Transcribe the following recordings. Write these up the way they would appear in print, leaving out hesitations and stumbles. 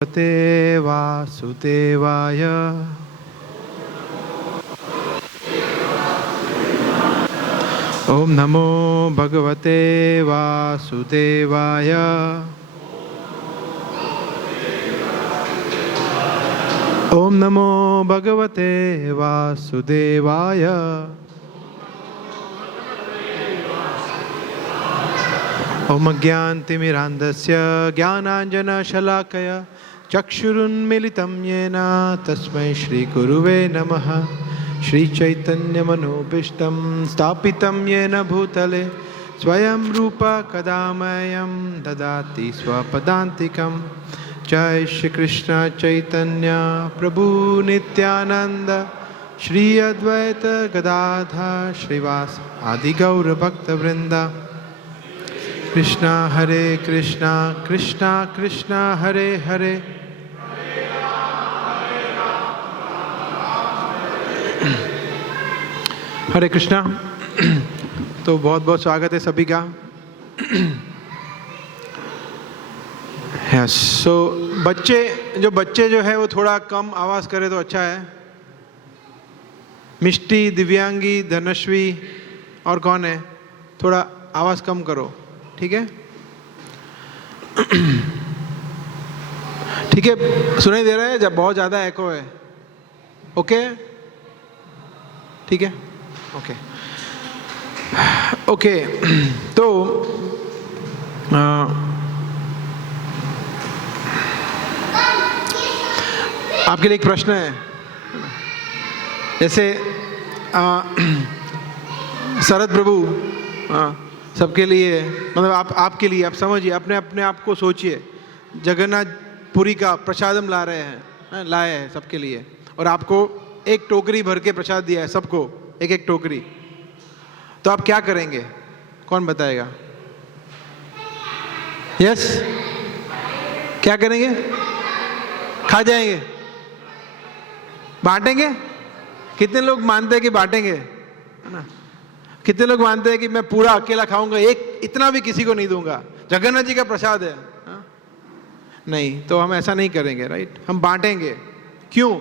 भगवते वासुदेवाय ओम नमो भगवते वासुदेवाय ओम नमो भगवते वासुदेवाय ओम अज्ञानतिमिरान्धस्य ज्ञानाञ्जनशलाकया चक्षुरुन्मीलितं येन तस्मै श्रीगुरुवे नमः। श्रीचैतन्यमनोभीष्टं स्थापितं येन भूतले स्वयं रूपा कदा मह्यं ददाति स्वपदान्तिकं। जय श्री कृष्ण चैतन्य प्रभु नित्यानंद श्री अद्वैत गदाधर श्रीवास आदि गौर भक्तवृंद। कृष्णा हरे कृष्णा कृष्णा कृष्णा हरे हरे हरे कृष्णा। तो बहुत बहुत स्वागत है सभी का। सो बच्चे जो है वो थोड़ा कम आवाज करे तो अच्छा है। मिष्टी, दिव्यांगी, धनश्वी और कौन है, थोड़ा आवाज कम करो, ठीक है? ठीक है, सुनाई दे रहा है? जब बहुत ज्यादा एको है, ओके, ठीक है, ओके ओके। तो आपके लिए एक प्रश्न है। जैसे शरद प्रभु सबके लिए, मतलब आपके लिए, आप समझिए, अपने आप को सोचिए, जगन्नाथपुरी का प्रसादम लाए हैं सबके लिए, और आपको एक टोकरी भर के प्रसाद दिया है सबको, एक एक टोकरी। तो आप क्या करेंगे? कौन बताएगा? यस, क्या करेंगे? खा जाएंगे? बांटेंगे? कितने लोग मानते हैं कि बांटेंगे, है ना? कितने लोग मानते हैं कि मैं पूरा अकेला खाऊंगा, एक इतना भी किसी को नहीं दूंगा, जगन्नाथ जी का प्रसाद है? नहीं, तो हम ऐसा नहीं करेंगे, राइट? हम बांटेंगे। क्यों?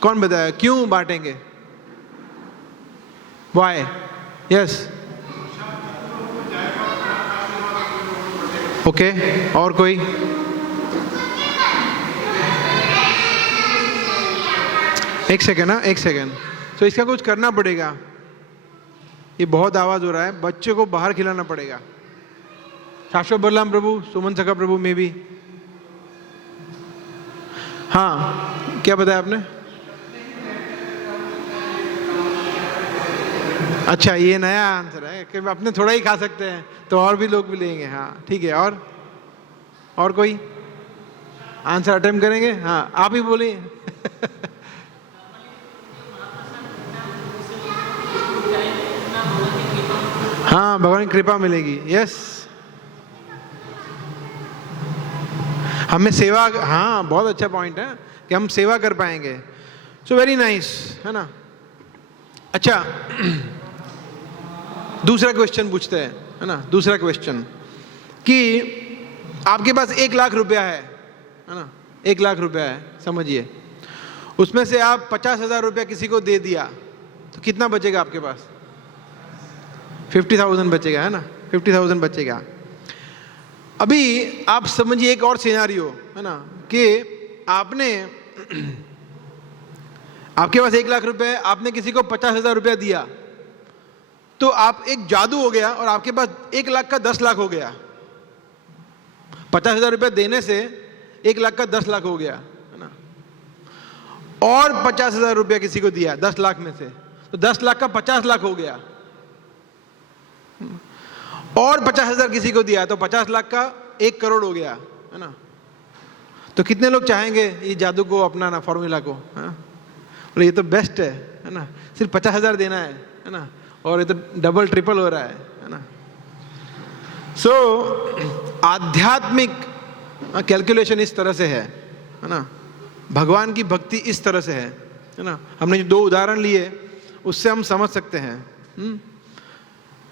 कौन बताया क्यों बांटेंगे? Why? Yes. ओके, और कोई? एक सेकेंड, ना एक सेकेंड। तो इसका कुछ करना पड़ेगा। ये बहुत आवाज हो रहा है, बच्चे को बाहर खिलाना पड़ेगा। शाश्वत बलराम प्रभु, सुमन सखा प्रभु में भी। हाँ, क्या बताया आपने? अच्छा, ये नया आंसर है कि अपने थोड़ा ही खा सकते हैं, तो और भी लोग भी लेंगे। हाँ ठीक है, और कोई आंसर अटेम्प्ट करेंगे? हाँ, आप ही बोलिए। हाँ, भगवान की कृपा मिलेगी। यस, हमें सेवा, हाँ बहुत अच्छा पॉइंट है कि हम सेवा कर पाएंगे। सो वेरी नाइस, है ना? अच्छा, दूसरा क्वेश्चन पूछते हैं, है ना? दूसरा क्वेश्चन कि आपके पास 1 लाख रुपया है ना? 1 लाख रुपया है, समझिए। उसमें से आप 50,000 रुपया किसी को दे दिया, तो कितना बचेगा आपके पास? 50,000 बचेगा, है ना? 50,000 बचेगा। अभी आप समझिए एक और सिनेरियो, है ना, कि आपके पास 1 लाख रुपए है, आपने किसी को 50,000 रुपया दिया, तो आप एक जादू हो गया और आपके पास 1 लाख का 10 लाख हो गया। 50,000 रुपया देने से 1 लाख का 10 लाख हो गया, है ना? और 50,000 रुपया किसी को दिया 10 लाख में से, तो 10 लाख का 50 लाख हो गया। और 50,000 किसी को दिया तो 50 लाख का 1 करोड़ हो गया, है ना? तो कितने लोग चाहेंगे ये जादू को अपनाना, फॉर्मूला को? और ये तो बेस्ट है ना? सिर्फ 50,000 देना है ना? और ये तो डबल ट्रिपल हो रहा है ना? सो आध्यात्मिक कैलकुलेशन इस तरह से है ना? भगवान की भक्ति इस तरह से है ना? हमने जो 2 उदाहरण लिए उससे हम समझ सकते हैं।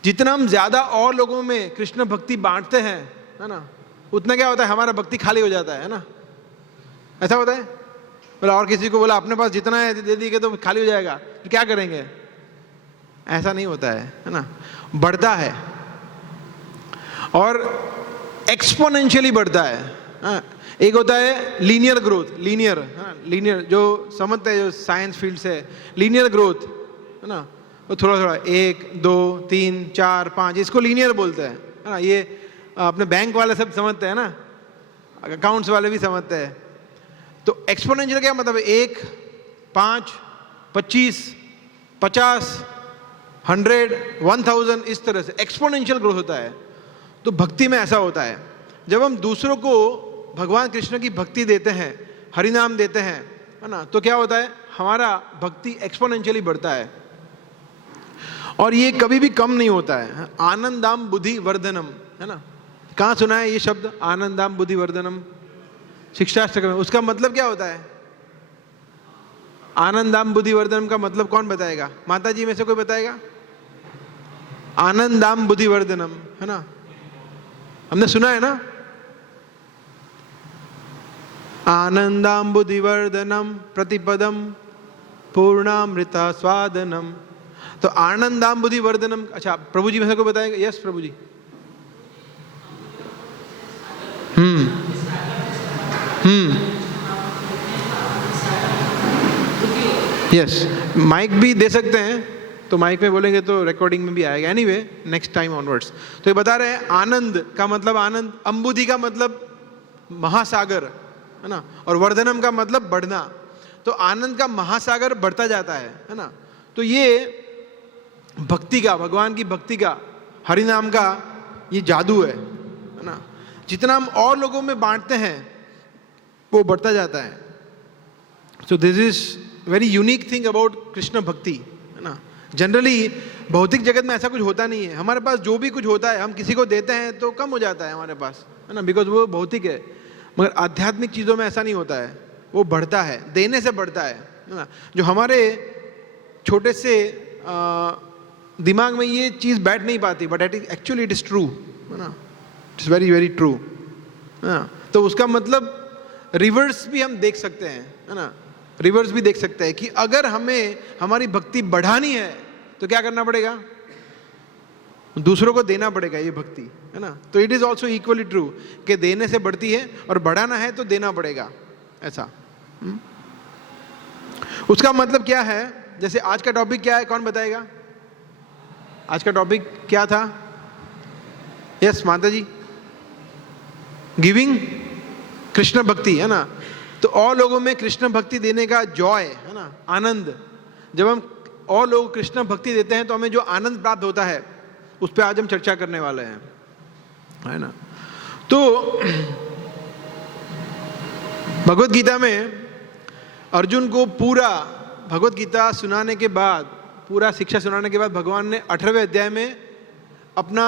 जितना हम ज्यादा और लोगों में कृष्ण भक्ति बांटते हैं, है ना, उतना क्या होता है, हमारा भक्ति खाली हो जाता है ना, ऐसा होता है। बोला और किसी को बोला अपने पास जितना है दे दीजिए तो खाली हो जाएगा, तो क्या करेंगे, ऐसा नहीं होता है ना, बढ़ता है और एक्सपोनेंशियली बढ़ता है। एक होता है लीनियर ग्रोथ, लीनियर जो समझते हैं, जो साइंस फील्ड से लीनियर ग्रोथ है ना, वो थोड़ा थोड़ा 1 2 3 4 5 इसको लीनियर बोलते हैं, है ना। ये अपने बैंक वाले सब समझते हैं ना, अकाउंट्स वाले भी समझते हैं। तो एक्सपोनेंशियल क्या मतलब है, 1 5 25 50 100 1000 इस तरह से एक्सपोनेंशियल ग्रोथ होता है। तो भक्ति में ऐसा होता है, जब हम दूसरों को भगवान कृष्ण की भक्ति देते हैं, हरि नाम देते हैं, है ना, तो क्या होता है, हमारा भक्ति एक्सपोनेंशियली बढ़ता है और ये कभी भी कम नहीं होता है। आनंदाम बुद्धि वर्धनम, है ना, कहाँ सुना है ये शब्द आनंदाम बुद्धि वर्धनम, शिक्षाष्टक में। उसका मतलब क्या होता है, आनंदाम बुद्धि वर्धनम का मतलब कौन बताएगा, माता जी में से कोई बताएगा। आनंदाम बुद्धि वर्धनम, है ना, हमने सुना है ना, आनंदाम बुद्धि वर्धनम प्रतिपदम पूर्णामृता स्वादनम। तो आनंदाम बुद्धि वर्धनम, अच्छा प्रभु जी में से कोई बताएगा। यस प्रभु जी। यस, माइक भी दे सकते हैं, तो माइक में बोलेंगे तो रिकॉर्डिंग में भी आएगा। Anyway next time onwards. तो ये बता रहे हैं आनंद का मतलब आनंद, अंबुधि का मतलब महासागर, है ना, और वर्धनम का मतलब बढ़ना। तो आनंद का महासागर बढ़ता जाता है ना। तो ये भक्ति का, भगवान की भक्ति का, हरि नाम का ये जादू है ना। जितना हम और लोगों में बांटते हैं वो बढ़ता जाता है। So this is very unique thing about Krishna भक्ति, है ना। जनरली भौतिक जगत में ऐसा कुछ होता नहीं है। हमारे पास जो भी कुछ होता है हम किसी को देते हैं तो कम हो जाता है हमारे पास, है ना, बिकॉज वो भौतिक है। मगर आध्यात्मिक चीज़ों में ऐसा नहीं होता है, वो बढ़ता है, देने से बढ़ता है ना। जो हमारे छोटे से दिमाग में ये चीज़ बैठ नहीं पाती, but actually it is true, है ना, इट्स वेरी वेरी ट्रू। तो उसका मतलब रिवर्स भी हम देख सकते हैं, है ना, रिवर्स भी देख सकते हैं कि अगर हमें हमारी भक्ति बढ़ानी है तो क्या करना पड़ेगा, दूसरों को देना पड़ेगा ये भक्ति, है ना। तो it is also equally true कि देने से बढ़ती है और बढ़ाना है तो देना पड़ेगा, ऐसा। उसका मतलब क्या है, जैसे आज का टॉपिक क्या है, कौन बताएगा आज का टॉपिक क्या था। यस माता जी, गिविंग, कृष्ण भक्ति, है ना। तो और लोगों में कृष्ण भक्ति देने का जॉय, है ना, आनंद, जब हम और लोगों को कृष्ण भक्ति देते हैं तो हमें जो आनंद प्राप्त होता है उस पर आज हम चर्चा करने वाले हैं, है ना। तो भगवत गीता में अर्जुन को पूरा भगवत गीता सुनाने के बाद, पूरा शिक्षा सुनाने के बाद भगवान ने 18वें अध्याय में अपना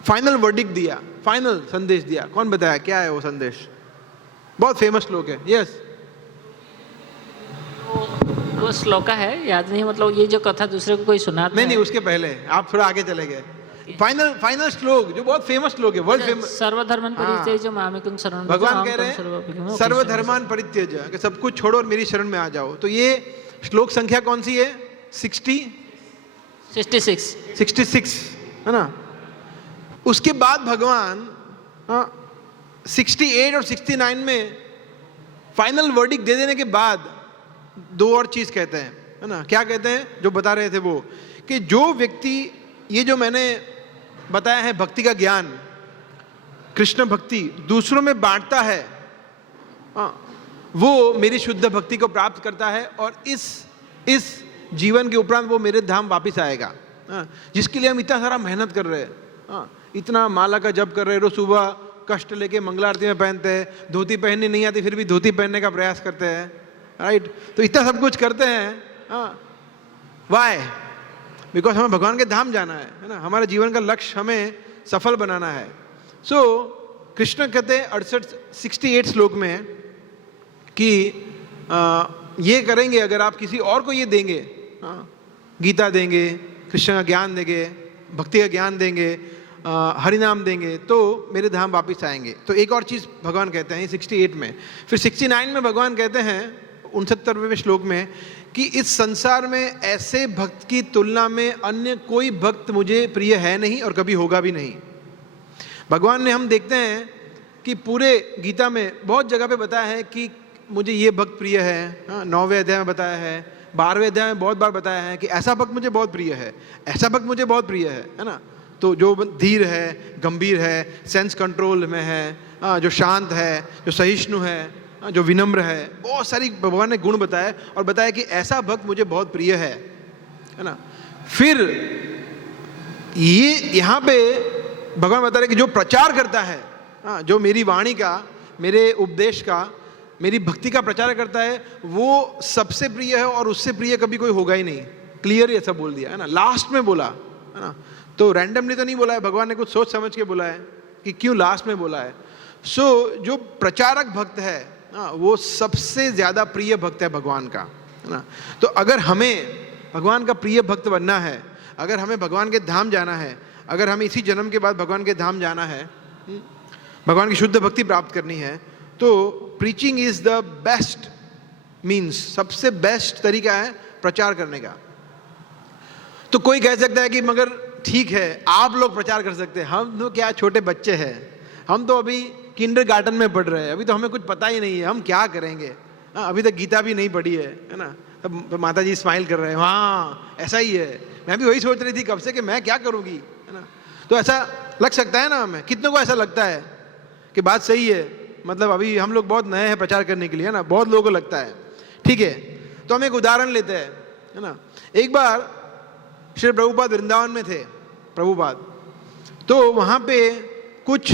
फाइनल वर्डिक्ट दिया, फाइनल संदेश दिया। कौन बताया क्या है वो संदेश, बहुत फेमस श्लोक है। यस, वो श्लोका है, याद नहीं, मतलब ये जो कथा दूसरे को कोई सुनाता नहीं, उसके पहले आप थोड़ा आगे चले गए। फाइनल श्लोक जो बहुत फेमस श्लोक है, वर्ल्ड फेमस, सर्वधर्मान परित्यज्य मामेकं शरणं व्रज। भगवान कह रहे हैं सर्वधर्मान परित्यज्य, कि सब कुछ छोड़ो और मेरी शरण में आ जाओ। तो ये श्लोक संख्या कौन सी है, 66, है ना। उसके बाद भगवान 68 और 69 में फाइनल वर्डिक्ट दे देने के बाद दो और चीज कहते हैं, है ना। क्या कहते हैं, जो बता रहे थे वो, कि जो व्यक्ति ये जो मैंने बताया है भक्ति का ज्ञान, कृष्ण भक्ति दूसरों में बांटता है, वो मेरी शुद्ध भक्ति को प्राप्त करता है और इस जीवन के उपरांत वो मेरे धाम वापिस आएगा। जिसके लिए हम इतना सारा मेहनत कर रहे हैं, इतना माला का जप कर रहे हैं, रोज सुबह कष्ट लेके मंगल आरती में पहनते हैं, धोती पहननी नहीं आती फिर भी धोती पहनने का प्रयास करते हैं, राइट। तो इतना सब कुछ करते हैं, वाई, बिकॉज हमें भगवान के धाम जाना है ना। हमारे जीवन का लक्ष्य हमें सफल बनाना है। सो कृष्ण कहते हैं 68 श्लोक में कि ये करेंगे अगर आप किसी और को ये देंगे, गीता देंगे, कृष्ण का ज्ञान देंगे, भक्ति का ज्ञान देंगे, हरि नाम देंगे तो मेरे धाम वापिस आएंगे। तो एक और चीज़ भगवान कहते हैं 68 में। फिर 69 में भगवान कहते हैं 69वें श्लोक में कि इस संसार में ऐसे भक्त की तुलना में अन्य कोई भक्त मुझे प्रिय है नहीं और कभी होगा भी नहीं। भगवान ने, हम देखते हैं कि पूरे गीता में बहुत जगह पे बताया है कि मुझे ये भक्त प्रिय है। 9वें अध्याय में बताया है, 12वें अध्याय में बहुत बार बताया है कि ऐसा भक्त मुझे बहुत प्रिय है, ऐसा भक्त मुझे बहुत प्रिय है ना। तो जो धीर है, गंभीर है, सेंस कंट्रोल में है, जो शांत है, जो सहिष्णु है, जो विनम्र है, बहुत सारी भगवान ने गुण बताए और बताया कि ऐसा भक्त मुझे बहुत प्रिय है ना। फिर ये यहाँ पे भगवान बता रहे कि जो प्रचार करता है, जो मेरी वाणी का, मेरे उपदेश का, मेरी भक्ति का प्रचार करता है, वो सबसे प्रिय है और उससे प्रिय कभी कोई होगा ही नहीं। क्लियर ऐसा बोल दिया है ना, लास्ट में बोला है ना। तो रैंडमली तो नहीं बोला है, भगवान ने कुछ सोच समझ के बोला है कि क्यों लास्ट में बोला है। जो प्रचारक भक्त है वो सबसे ज्यादा प्रिय भक्त है भगवान का, है ना। तो अगर हमें भगवान का प्रिय भक्त बनना है, अगर हमें भगवान के धाम जाना है, अगर हमें इसी जन्म के बाद भगवान के धाम जाना है, भगवान की शुद्ध भक्ति प्राप्त करनी है, तो preaching is the best means, सबसे बेस्ट तरीका है प्रचार करने का। तो कोई कह सकता है कि मगर ठीक है, आप लोग प्रचार कर सकते हैं, हम तो क्या छोटे बच्चे हैं, हम तो अभी किंडरगार्टन में पढ़ रहे हैं, अभी तो हमें कुछ पता ही नहीं है, हम क्या करेंगे, अभी तक गीता भी नहीं पढ़ी है ना। तब माता जी स्माइल कर रहे हैं, हाँ ऐसा ही है, मैं भी वही सोच रही थी कब से कि मैं क्या करूँगी, है ना। तो ऐसा लग सकता है ना, हमें कितनों को ऐसा लगता है कि बात सही है, मतलब अभी हम लोग बहुत नए हैं प्रचार करने के लिए, है ना, बहुत लोगों को लगता है। ठीक है, तो हम एक उदाहरण लेते हैं, है ना। एक बार श्री प्रभुपाद वृंदावन में थे, प्रभुपाद, तो वहाँ पे कुछ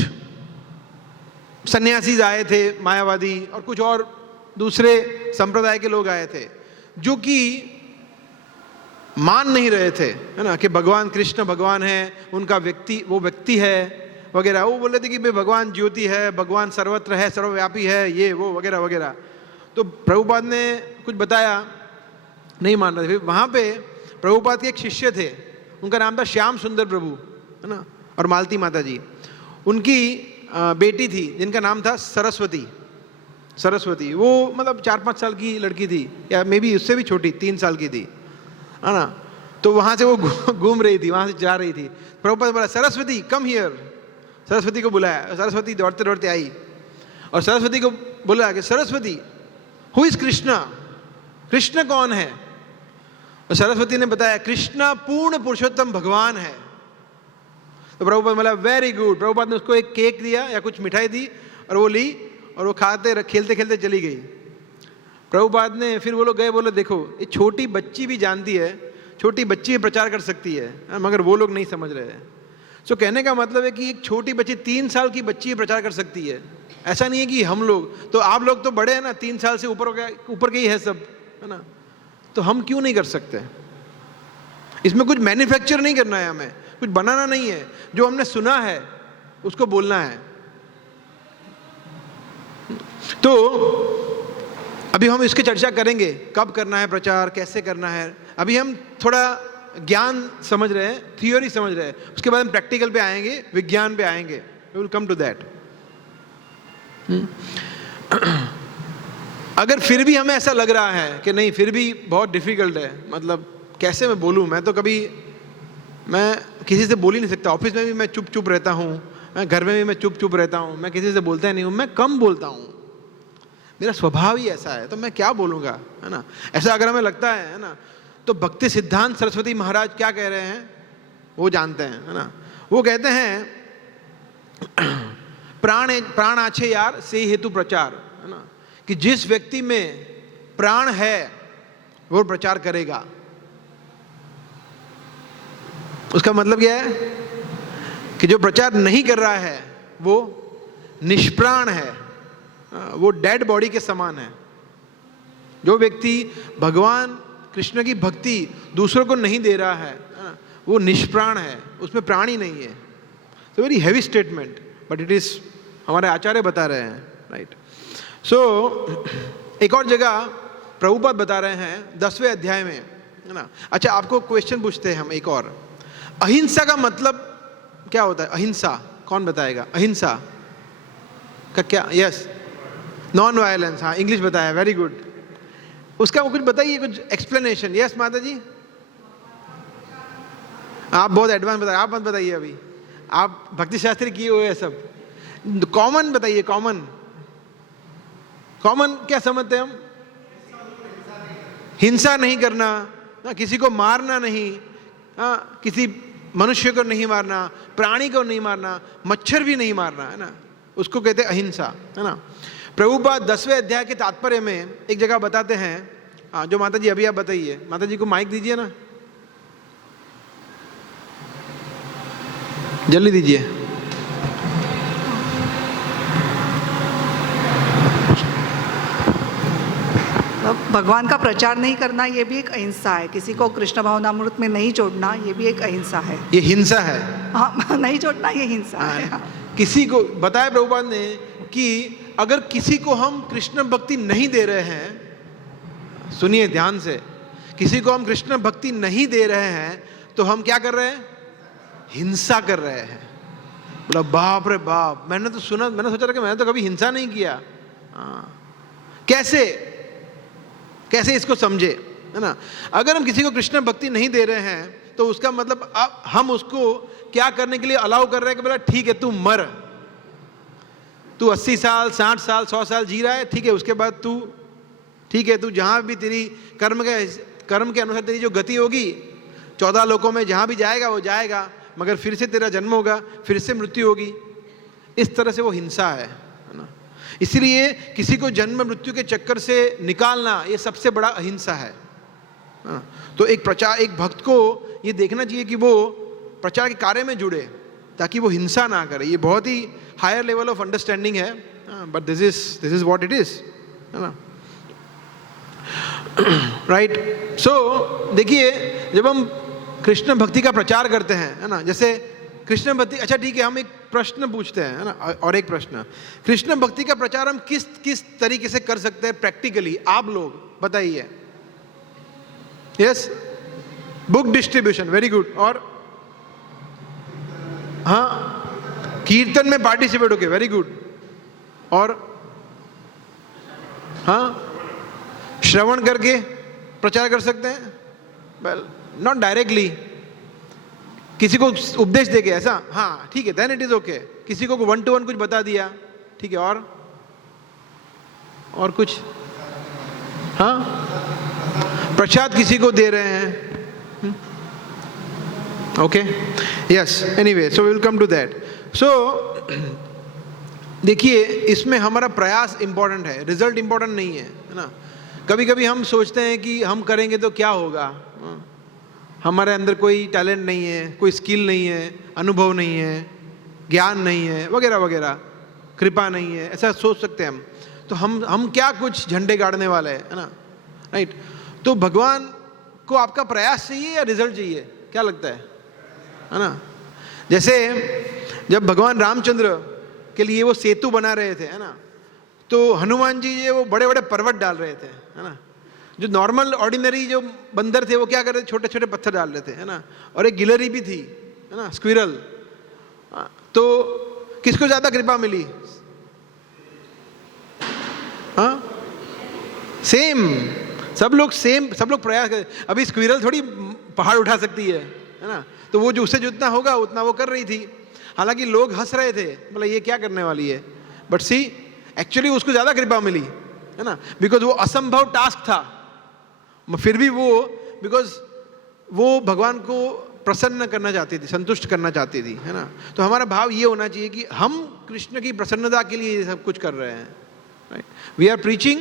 सन्यासी आए थे, मायावादी, और कुछ और दूसरे संप्रदाय के लोग आए थे, जो कि मान नहीं रहे थे, है ना, कि भगवान कृष्ण भगवान है, उनका वो व्यक्ति है वगैरह। वो बोल रहे थे कि भाई भगवान ज्योति है, भगवान सर्वत्र है, सर्वव्यापी है, ये वो वगैरह वगैरह। तो प्रभुपाद ने कुछ बताया, नहीं मान रहे थे। फिर वहाँ पे प्रभुपाद के एक शिष्य थे, उनका नाम था श्याम सुंदर प्रभु, है ना, और मालती माता जी। उनकी बेटी थी जिनका नाम था सरस्वती। सरस्वती वो मतलब 4-5 साल की लड़की थी, या मे बी उससे भी छोटी, 3 साल की थी, है ना। तो वहाँ से वो घूम रही थी, वहाँ से जा रही थी। प्रभुपाद बोला सरस्वती कम हियर, सरस्वती को बुलाया, सरस्वती दौड़ते दौड़ते आई और सरस्वती को बोला कि सरस्वती हु इज कृष्णा, कृष्ण कौन है। और सरस्वती ने बताया कृष्णा पूर्ण पुरुषोत्तम भगवान है। तो प्रभुपाद बोला वेरी गुड। प्रभुपाद ने उसको एक केक दिया या कुछ मिठाई दी और वो ली और वो खाते खेलते खेलते चली गई। प्रभुपाद ने फिर वो लोग गए, बोले देखो ये छोटी बच्ची भी जानती है, छोटी बच्ची प्रचार कर सकती है, मगर वो लोग नहीं समझ रहे हैं। सो कहने का मतलब है कि एक छोटी बच्ची, 3 साल की बच्ची प्रचार कर सकती है। ऐसा नहीं है कि हम लोग, तो आप लोग तो बड़े हैं ना, 3 साल से ऊपर के ही है सब, है ना, तो हम क्यों नहीं कर सकते। इसमें कुछ मैन्युफैक्चर नहीं करना है, हमें कुछ बनाना नहीं है, जो हमने सुना है उसको बोलना है। तो अभी हम इसकी चर्चा करेंगे, कब करना है प्रचार, कैसे करना है। अभी हम थोड़ा ज्ञान समझ रहे हैं, थियोरी समझ रहे हैं, उसके बाद हम प्रैक्टिकल पे आएंगे, विज्ञान पे आएंगे। We will come to that. अगर फिर भी हमें ऐसा लग रहा है कि नहीं, फिर भी बहुत डिफिकल्ट है, मतलब कैसे मैं बोलूँ, मैं तो कभी, मैं किसी से बोल ही नहीं सकता। ऑफिस में भी मैं चुप चुप रहता हूँ, घर में भी मैं चुप चुप रहता हूँ, मैं किसी से बोलता ही नहीं हूँ, मैं कम बोलता हूँ, मेरा स्वभाव ही ऐसा है, तो मैं क्या बोलूँगा, है ना। ऐसा अगर हमें लगता है ना, तो भक्ति सिद्धांत सरस्वती महाराज क्या कह रहे हैं वो जानते हैं, है ना। वो कहते हैं प्राण आछे यार से हेतु प्रचार, है ना, कि जिस व्यक्ति में प्राण है वो प्रचार करेगा। उसका मतलब क्या है कि जो प्रचार नहीं कर रहा है वो निष्प्राण है, वो डेड बॉडी के समान है। जो व्यक्ति भगवान कृष्ण की भक्ति दूसरों को नहीं दे रहा है, वो निष्प्राण है, उसमें प्राण ही नहीं है। तो very heavy statement, but it is, हमारे आचार्य बता रहे हैं, राइट। सो एक और जगह प्रभुपाद बता रहे हैं 10वें अध्याय में, है ना। अच्छा, आपको क्वेश्चन पूछते हैं हम एक और, अहिंसा का मतलब क्या होता है अहिंसा? कौन बताएगा अहिंसा का क्या? Yes, non violence. हाँ, इंग्लिश बताया, वेरी गुड। उसका वो कुछ बताइए, कुछ एक्सप्लेनेशन। यस माता जी, आप बहुत एडवांस बताइए, आप मत बताइए अभी, आप भक्ति शास्त्री किए हुए हैं सब। कॉमन बताइए, कॉमन कॉमन क्या समझते हैं हम? हिंसा नहीं करना, किसी को मारना नहीं, किसी मनुष्य को नहीं मारना, प्राणी को नहीं मारना, मच्छर भी नहीं मारना, है ना, उसको कहते हैं अहिंसा, है ना। प्रभुपाद 10वें अध्याय के तात्पर्य में एक जगह बताते हैं, जो माता जी अभी आप बताइए, माता जी को माइक दीजिए ना, जल्दी दीजिए। भगवान का प्रचार नहीं करना ये भी एक अहिंसा है। किसी को कृष्ण भावनामृत में नहीं जोड़ना ये भी एक अहिंसा है। ये हिंसा है। हाँ, नहीं जोड़ना ये हिंसा है। हाँ। किसी को बताया प्रभुपाद ने कि अगर किसी को हम कृष्ण भक्ति नहीं दे रहे हैं, सुनिए ध्यान से, किसी को हम कृष्ण भक्ति नहीं दे रहे हैं तो हम क्या कर रहे हैं? हिंसा कर रहे हैं। बोला बाप रे बाप, मैंने तो सुना, मैंने सोचा था कि मैंने तो कभी हिंसा नहीं किया। कैसे कैसे इसको समझे, है ना। अगर हम किसी को कृष्ण भक्ति नहीं दे रहे हैं तो उसका मतलब हम उसको क्या करने के लिए अलाउ कर रहे हैं कि बोला ठीक है तू मर, तू 80 साल 60 साल 100 साल जी रहा है, ठीक है, उसके बाद तू ठीक है, तू जहां भी तेरी कर्म के अनुसार तेरी जो गति होगी 14 लोकों में जहां भी जाएगा वो जाएगा, मगर फिर से तेरा जन्म होगा, फिर से मृत्यु होगी। इस तरह से वो हिंसा है ना। इसीलिए किसी को जन्म मृत्यु के चक्कर से निकालना ये सबसे बड़ा अहिंसा है। तो एक भक्त को ये देखना चाहिए कि वो प्रचार के कार्य में जुड़े ताकि वो हिंसा ना करे। ये बहुत ही हायर लेवल ऑफ अंडरस्टैंडिंग है, but this is what it is, है ना, राइट। सो देखिए, जब हम कृष्ण भक्ति का प्रचार करते हैं, है ना, जैसे कृष्ण भक्ति, अच्छा ठीक है, हम एक प्रश्न पूछते हैं, है ना, और एक प्रश्न, कृष्ण भक्ति का प्रचार हम किस किस तरीके से कर सकते हैं प्रैक्टिकली, आप लोग बताइए। Yes, book distribution, very good. और हाँ, कीर्तन में पार्टिसिपेट होके, वेरी गुड। और हाँ, श्रवण करके प्रचार कर सकते हैं, वेल नॉट डायरेक्टली, किसी को उपदेश देके ऐसा, हाँ ठीक है, देन इट इज ओके। किसी को 1-to-1 कुछ बता दिया, ठीक है। और कुछ, हाँ, प्रसाद किसी को दे रहे हैं, okay, yes, anyway, so we will come to that. So देखिए, इसमें हमारा प्रयास इंपॉर्टेंट है, रिजल्ट इंपॉर्टेंट नहीं है ना। कभी कभी हम सोचते हैं कि हम करेंगे तो क्या होगा, हमारे अंदर कोई टैलेंट नहीं है, कोई स्किल नहीं है, अनुभव नहीं है, ज्ञान नहीं है, वगैरह वगैरह, कृपा नहीं है, ऐसा सोच सकते हैं हम। तो हम क्या कुछ झंडे गाड़ने वाले हैं, है ना, राइट। तो भगवान को आपका प्रयास चाहिए या रिजल्ट चाहिए, क्या लगता है ना। जैसे जब भगवान रामचंद्र के लिए वो सेतु बना रहे थे, है ना, तो हनुमान जी ये वो बड़े बड़े पर्वत डाल रहे थे, है ना। जो नॉर्मल ऑर्डिनरी जो बंदर थे वो क्या कर रहे थे, छोटे छोटे पत्थर डाल रहे थे, है ना। और एक गिलहरी भी थी, है ना, स्क्विरल। तो किसको ज्यादा कृपा मिली? हाँ, सेम, सब लोग प्रयास कर। अभी स्क्विरल थोड़ी पहाड़ उठा सकती है ना, तो वो जो उससे जितना होगा उतना वो कर रही थी। हालांकि लोग हंस रहे थे, मतलब ये क्या करने वाली है, बट सी एक्चुअली उसको ज्यादा कृपा मिली, है ना, बिकॉज वो असंभव टास्क था, फिर भी वो, बिकॉज वो भगवान को प्रसन्न करना चाहती थी, संतुष्ट करना चाहती थी, है ना। तो हमारा भाव ये होना चाहिए कि हम कृष्ण की प्रसन्नता के लिए ये सब कुछ कर रहे हैं, right. We are preaching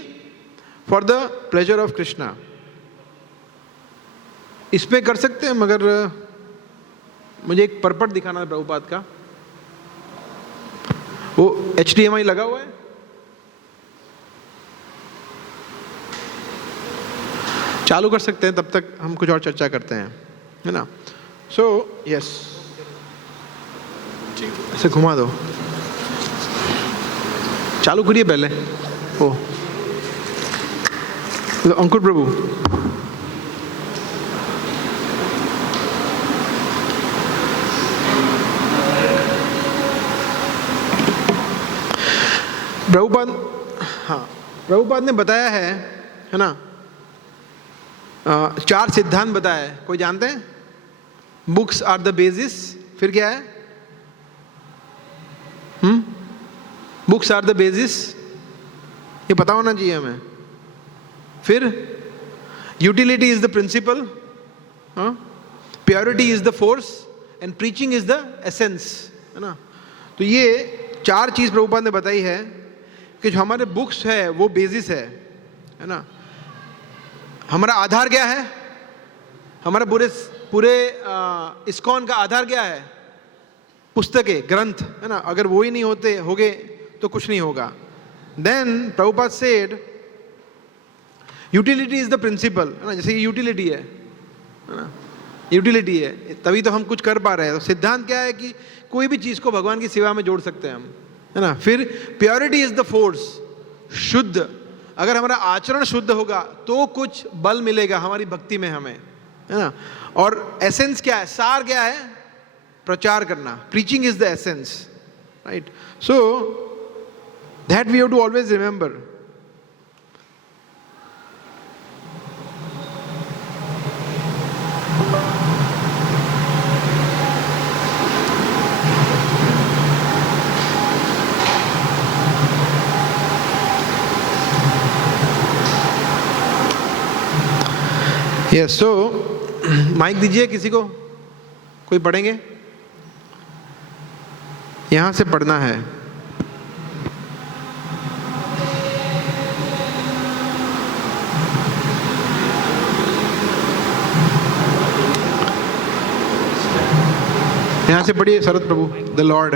for the pleasure of Krishna. इस पे कर सकते हैं, मगर मुझे एक परपट दिखाना है प्रभुपाद का, वो HDMI लगा हुआ है, चालू कर सकते हैं, तब तक हम कुछ और चर्चा करते हैं, है ना। सो यस, ऐसे घुमा दो, चालू करिए पहले। ओ अंकुर प्रभु, प्रभुपाद, हाँ, प्रभुपाद ने बताया है ना, 4 सिद्धांत बताया है, कोई जानते हैं? बुक्स आर द बेसिस, फिर क्या है? बुक्स आर द बेसिस, ये पता होना चाहिए हमें। फिर utility is the principle, purity is the force and preaching is the essence, है ना। तो ये 4 चीज प्रभुपाद ने बताई है कि जो हमारे बुक्स है वो बेसिस है ना। हमारा आधार क्या है? हमारा पूरे इस्कॉन का आधार क्या है? पुस्तकें, ग्रंथ, है ना। अगर वो ही नहीं होगे तो कुछ नहीं होगा। Then Prabhupada said utility is the principle, है ना। जैसे ये यूटिलिटी है ना, यूटिलिटी है, तभी तो हम कुछ कर पा रहे हैं। तो सिद्धांत क्या है कि कोई भी चीज को भगवान की सेवा में जोड़ सकते हैं हम, है ना। फिर प्योरिटी इज द फोर्स, शुद्ध, अगर हमारा आचरण शुद्ध होगा तो कुछ बल मिलेगा हमारी भक्ति में हमें, है ना। और एसेंस क्या है? सार क्या है? प्रचार करना, preaching is the essence, right. So that we have to always remember. Yes, so mike दीजिए किसी को, कोई पढ़ेंगे? यहां से पढ़ना है। यहां से पढ़िए शरद प्रभु। द लॉर्ड,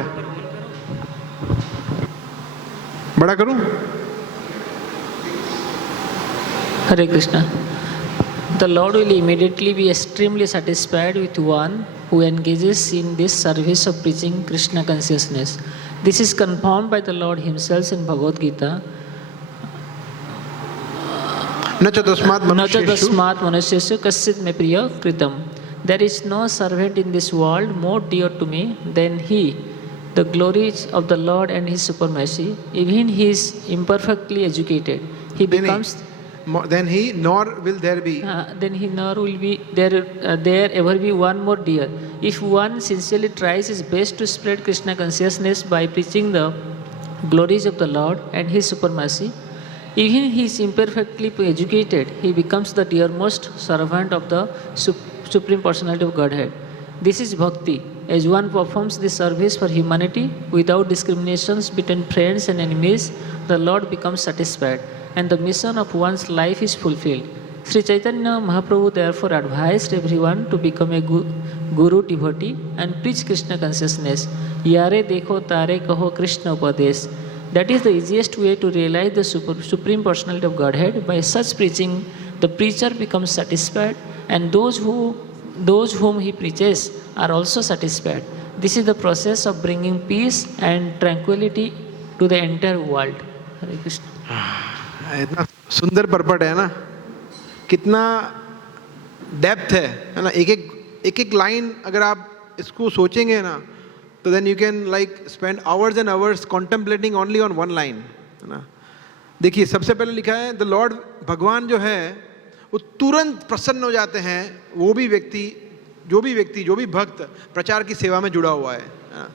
बड़ा करूं? हरे Krishna. The Lord will immediately be extremely satisfied with one who engages in this service of preaching Krishna consciousness. This is confirmed by the Lord Himself in Bhagavad Gita. न च तस्मात् मनुष्येषु कश्चित् मे प्रिय कृतम्. There is no servant in this world more dear to me than he. The glories of the Lord and His supremacy, even He is imperfectly educated. He becomes. Then he, nor will there be. Then he nor will be there ever be one more dear. If one sincerely tries his best to spread Krishna consciousness by preaching the glories of the Lord and His supremacy, even he is imperfectly educated, he becomes the dearmost servant of the Supreme Personality of Godhead. This is bhakti. As one performs this service for humanity without discriminations between friends and enemies, the Lord becomes satisfied, and the mission of one's life is fulfilled. Sri Chaitanya Mahaprabhu therefore advised everyone to become a guru devotee and preach Krishna consciousness. Yare dekho tare kaho Krishna upadesh. That is the easiest way to realize the Supreme Personality of Godhead. By such preaching, the preacher becomes satisfied, and those whom he preaches are also satisfied. This is the process of bringing peace and tranquility to the entire world. Hare Krishna. इतना सुंदर पर्पट है ना, कितना depth है ना। एक एक line अगर आप इसको सोचेंगे ना, तो then you can like spend hours and hours contemplating only on one line, है ना। देखिए, सबसे पहले लिखा है द लॉर्ड, भगवान जो है वो तुरंत प्रसन्न हो जाते हैं। जो भी भक्त प्रचार की सेवा में जुड़ा हुआ है,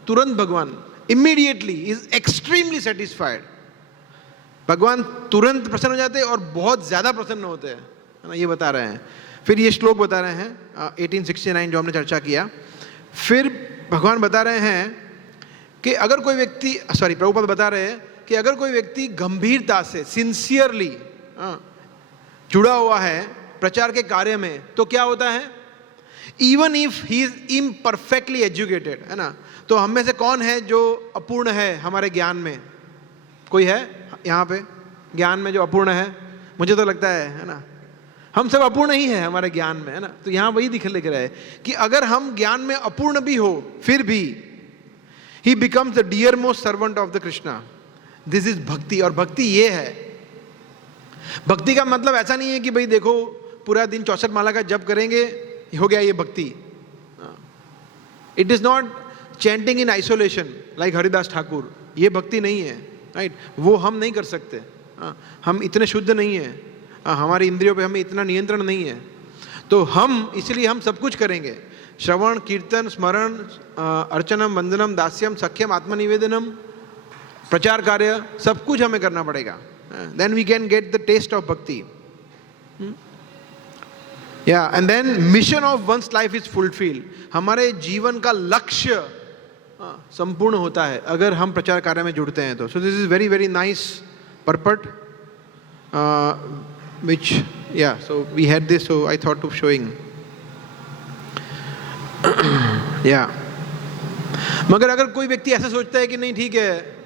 तुरंत भगवान इमीडिएटली इज एक्सट्रीमली सेटिस्फाइड। भगवान तुरंत प्रसन्न हो जाते हैं और बहुत ज़्यादा प्रसन्न होते हैं, है ना। ये बता रहे हैं। फिर ये श्लोक बता रहे हैं 1869 जो हमने चर्चा किया। फिर भगवान बता रहे हैं कि अगर कोई व्यक्ति, प्रभुपाद बता रहे हैं कि अगर कोई व्यक्ति गंभीरता से, सिंसियरली जुड़ा हुआ है प्रचार के कार्य में, तो क्या होता है? Even if he is imperfectly educated, है ना। तो हम में से कौन है जो अपूर्ण है हमारे ज्ञान में? कोई है यहाँ पे ज्ञान में जो अपूर्ण है? मुझे तो लगता है ना, हम सब अपूर्ण ही है हमारे ज्ञान में, है ना। तो यहाँ वही लिख रहा है कि अगर हम ज्ञान में अपूर्ण भी हो, फिर भी he becomes the dear most servant of the Krishna. This is bhakti. और भक्ति ये है, भक्ति का मतलब ऐसा नहीं है कि भाई देखो पूरा दिन 64 माला का जप करेंगे हो गया ये भक्ति। It is not chanting in isolation like Haridas Thakur, ये भक्ति नहीं है। राइट, वो हम नहीं कर सकते। हम इतने शुद्ध नहीं हैं, हमारी इंद्रियों पे हमें इतना नियंत्रण नहीं है। तो हम इसलिए हम सब कुछ करेंगे, श्रवण, कीर्तन, स्मरण, अर्चनम, वंदनम, दास्यम, सख्यम, आत्मनिवेदनम, प्रचार कार्य, सब कुछ हमें करना पड़ेगा। Then we can get the taste of bhakti. या and then mission of one's life is fulfil, हमारे जीवन का लक्ष्य संपूर्ण होता है अगर हम प्रचार कार्य में जुड़ते हैं तो। So this is very very nice पर्पट which so we had this, so I thought of showing. मगर अगर कोई व्यक्ति ऐसा सोचता है कि नहीं ठीक है,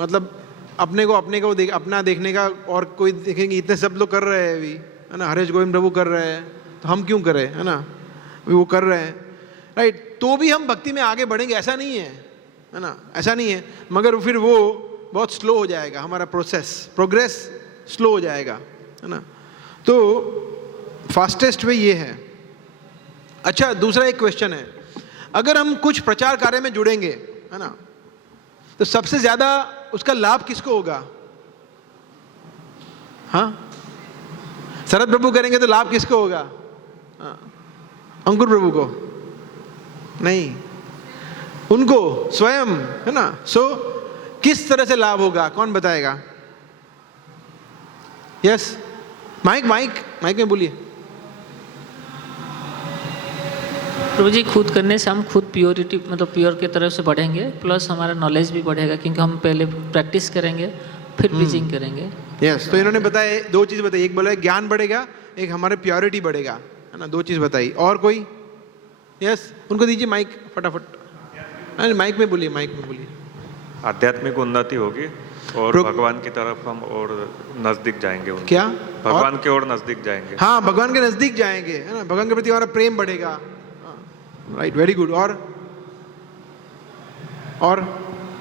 मतलब अपने को अपना देखने का, और कोई देखेंगे इतने सब लोग कर रहे हैं अभी, है ना, हरेश गोविंद प्रभु कर रहे हैं तो हम क्यों करें, है ना, वो कर रहे हैं, राइट, तो भी हम भक्ति में आगे बढ़ेंगे, ऐसा नहीं है ना, ऐसा नहीं है। मगर फिर वो बहुत स्लो हो जाएगा, हमारा प्रोग्रेस स्लो हो जाएगा, है ना। तो फास्टेस्ट वे ये है। अच्छा, दूसरा एक क्वेश्चन है, अगर हम कुछ प्रचार कार्य में जुड़ेंगे, है ना, तो सबसे ज्यादा उसका लाभ किसको होगा? हाँ, शरद प्रभु करेंगे तो लाभ किसको होगा? हाँ, अंकुर प्रभु को नहीं, उनको स्वयं, है ना। सो किस तरह से लाभ होगा, कौन बताएगा? यस, माइक में बोलिए। प्रभु जी, खुद करने से हम खुद प्योरिटी, मतलब प्योर की तरफ से बढ़ेंगे, प्लस हमारा नॉलेज भी बढ़ेगा, क्योंकि हम पहले प्रैक्टिस करेंगे फिर प्रीचिंग करेंगे। यस, तो इन्होंने बताया, दो चीज बताई, एक बोला ज्ञान बढ़ेगा, एक हमारे प्योरिटी बढ़ेगा, है ना, दो चीज बताई। और कोई? यस, उनको दीजिए माइक फटाफट। माइक में बोलिए। आध्यात्मिक उन्नति होगी और भगवान की तरफ हम और नजदीक जाएंगे। क्या? भगवान की ओर नजदीक जाएंगे। हाँ, भगवान के नजदीक जाएंगे, है ना, भगवान के प्रति हमारा प्रेम बढ़ेगा। Right, very good. और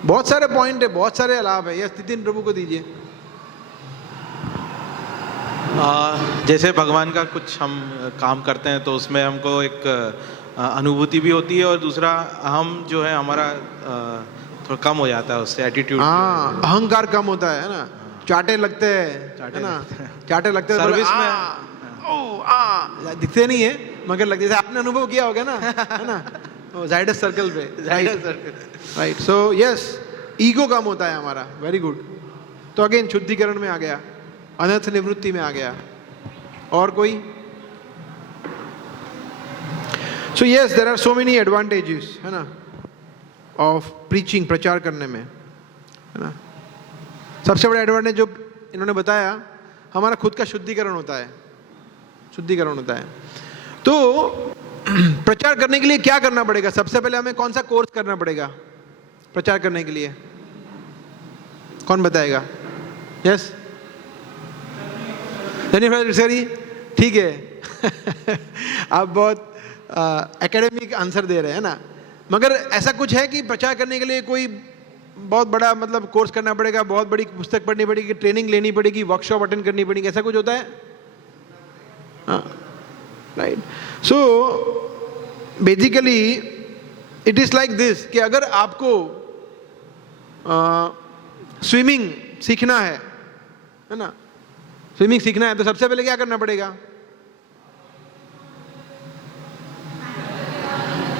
बहुत सारे पॉइंट है, बहुत सारे लाभ है। यस, नितिन प्रभु को दीजिए। जैसे भगवान का कुछ हम काम करते हैं तो उसमें हमको एक अनुभूति भी होती है, और दूसरा हम जो है हमारा थोड़ा कम हो जाता है उससे, एटीट्यूड। हाँ, अहंकार कम होता है ना, चाटे लगते हैं, है ना, चाटे लगते हैं सर्विस में। दिखते नहीं है मगर लगते, जैसे आपने अनुभव किया होगा ना, है ना, जाइडस सर्कल पे, राइट। सो यस, ईगो कम होता है हमारा। Very good. तो अगेन शुद्धिकरण में आ गया, अनर्थ निवृत्ति में आ गया। और कोई? So yes, there are so many advantages, है ना, ऑफ प्रीचिंग, प्रचार करने में, है ना। सबसे बड़ा एडवांटेज जो इन्होंने बताया, हमारा खुद का शुद्धिकरण होता है, तो प्रचार करने के लिए क्या करना पड़ेगा? सबसे पहले हमें कौन सा कोर्स करना पड़ेगा प्रचार करने के लिए? कौन बताएगा? यस, ठीक है। आप बहुत एकेडमिक आंसर दे रहे हैं ना, मगर ऐसा कुछ है कि प्रचार करने के लिए कोई बहुत बड़ा मतलब कोर्स करना पड़ेगा, बहुत बड़ी पुस्तक पढ़नी पड़ेगी, ट्रेनिंग लेनी पड़ेगी, वर्कशॉप अटेंड करनी पड़ेगी, ऐसा कुछ होता है? Right. So basically it is like this कि अगर आपको स्विमिंग सीखना है ना, स्विमिंग सीखना है तो सबसे पहले क्या करना पड़ेगा?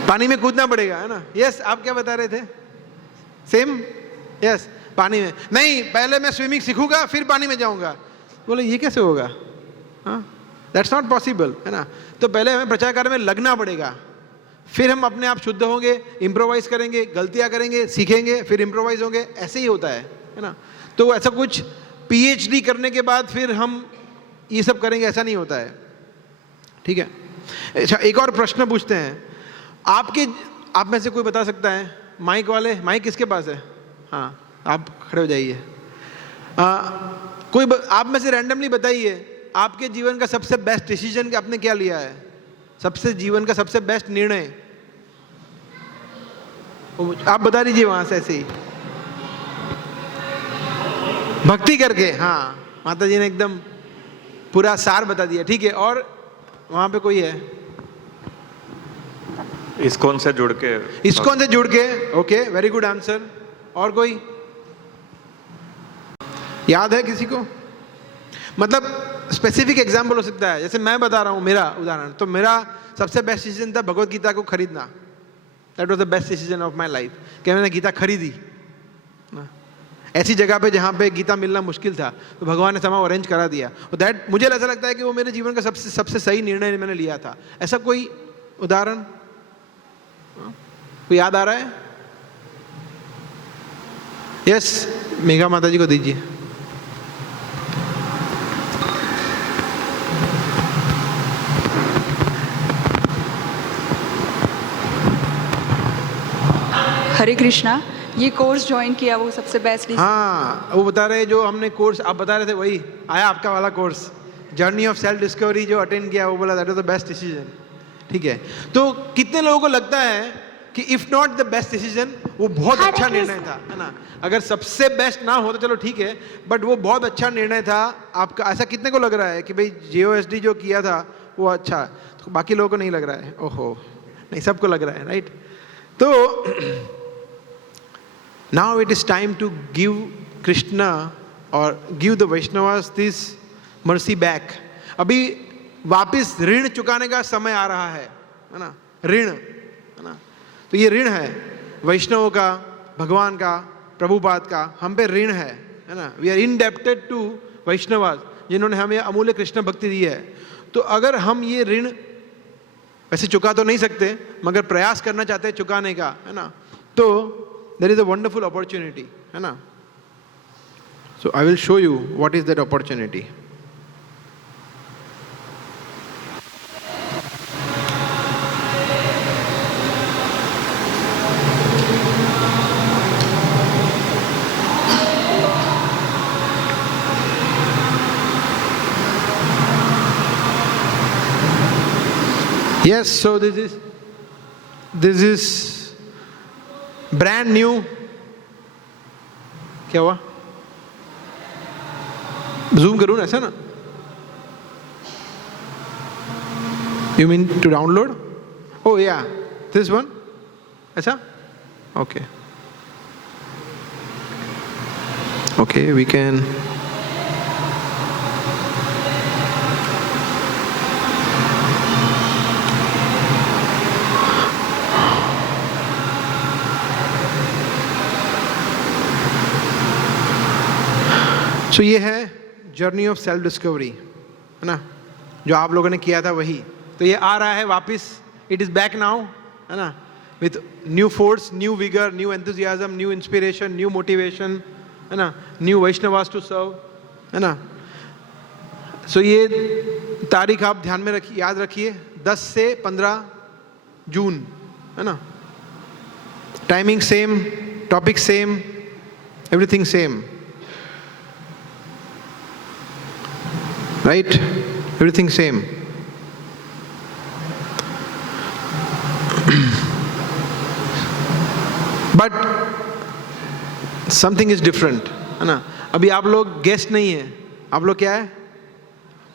पानी में कूदना पड़ेगा, है ना। यस, आप क्या बता रहे थे? सेम। यस, पानी में नहीं, पहले मैं स्विमिंग सीखूंगा फिर पानी में जाऊंगा। बोले ये कैसे होगा? हाँ, दैट्स नॉट पॉसिबल, है ना। तो पहले हमें प्रचार कार्य में लगना पड़ेगा, फिर हम अपने आप शुद्ध होंगे, इम्प्रोवाइज करेंगे, गलतियां करेंगे, सीखेंगे, फिर इम्प्रोवाइज होंगे, ऐसे ही होता है ना। तो ऐसा कुछ पीएचडी करने के बाद फिर हम ये सब करेंगे, ऐसा नहीं होता है, ठीक है। अच्छा, एक और प्रश्न पूछते हैं। आप में से कोई बता सकता है? माइक वाले, माइक किसके पास है? हाँ, आप खड़े हो जाइए। आप में से रैंडमली बताइए, आपके जीवन का सबसे बेस्ट डिसीजन आपने क्या लिया है? जीवन का सबसे बेस्ट निर्णय आप बता दीजिए वहां से, ऐसे ही भक्ति करके। हाँ, माता जी ने एकदम पूरा सार बता दिया, ठीक है। और वहां पे कोई है? इस्कॉन से जुड़ के। Okay, very good answer. और कोई? याद है किसी को? मतलब स्पेसिफिक एग्जाम्पल हो सकता है, जैसे मैं बता रहा हूँ मेरा उदाहरण, तो मेरा सबसे बेस्ट डिसीजन था भगवत गीता को खरीदना। That was the best decision of my life, कि मैंने गीता खरीदी। ऐसी जगह पे जहाँ पे गीता मिलना मुश्किल था, तो भगवान ने समाव अरेंज करा दिया। और दैट मुझे ऐसा लगता है कि वो मेरे जीवन का सबसे सही निर्णय मैंने लिया था। ऐसा कोई उदाहरण कोई याद आ रहा है? यस, मेघा माता जी को दीजिए। हरे कृष्णा, ये कोर्स ज्वाइन किया वो सबसे बेस्ट। हाँ, वो बता रहे जो हमने कोर्स आप बता रहे थे वही आया आपका वाला course, journey of self discovery जो अटेंड किया, वो बोला that was the best decision. ठीक है, तो कितने लोगों को लगता है कि if not the best decision, वो बहुत अच्छा निर्णय था, है ना? अगर सबसे बेस्ट ना हो तो चलो ठीक है, बट वो बहुत अच्छा निर्णय था आपका। ऐसा कितने को लग रहा है कि भाई JOSD जो किया था वो अच्छा, तो बाकी लोगों को नहीं लग रहा है? ओहो, नहीं, सबको लग रहा है, राइट? तो now it is time to give Krishna or give the Vaishnavas this mercy back. अभी वापस ऋण चुकाने का समय आ रहा है ना? ऋण, है ना? तो ये ऋण है वैष्णवों का, भगवान का, प्रभुपाद का, हम पे ऋण है ना? We are indebted to Vaishnavas, जिन्होंने हमें अमूल्य कृष्ण भक्ति दी है। तो अगर हम ये ऋण वैसे चुका तो नहीं सकते, मगर प्रयास करना चाहते हैं चुकाने का, है ना? तो there is a wonderful opportunity, है ना? So I will show you what is that opportunity. Yes, so this is brand new, क्या हुआ? जूम करूं ना, ऐसा ना? You mean to download? Oh yeah, this one, ऐसा? ओके ओके, वी कैन तो ये है जर्नी ऑफ सेल्फ डिस्कवरी, है ना? जो आप लोगों ने किया था वही, तो ये आ रहा है वापस, इट इज़ बैक नाउ, है ना? With new force, new vigour, new enthusiasm, new inspiration, new motivation, है ना? न्यू वैष्णवास टू सर्व, है ना? सो ये तारीख आप ध्यान में रखिए, याद रखिए, 10 से 15 जून, है ना? Timing same, topic same, everything same, right? Everything same. But something is different, है ना? अभी आप लोग गेस्ट नहीं है, आप लोग क्या है?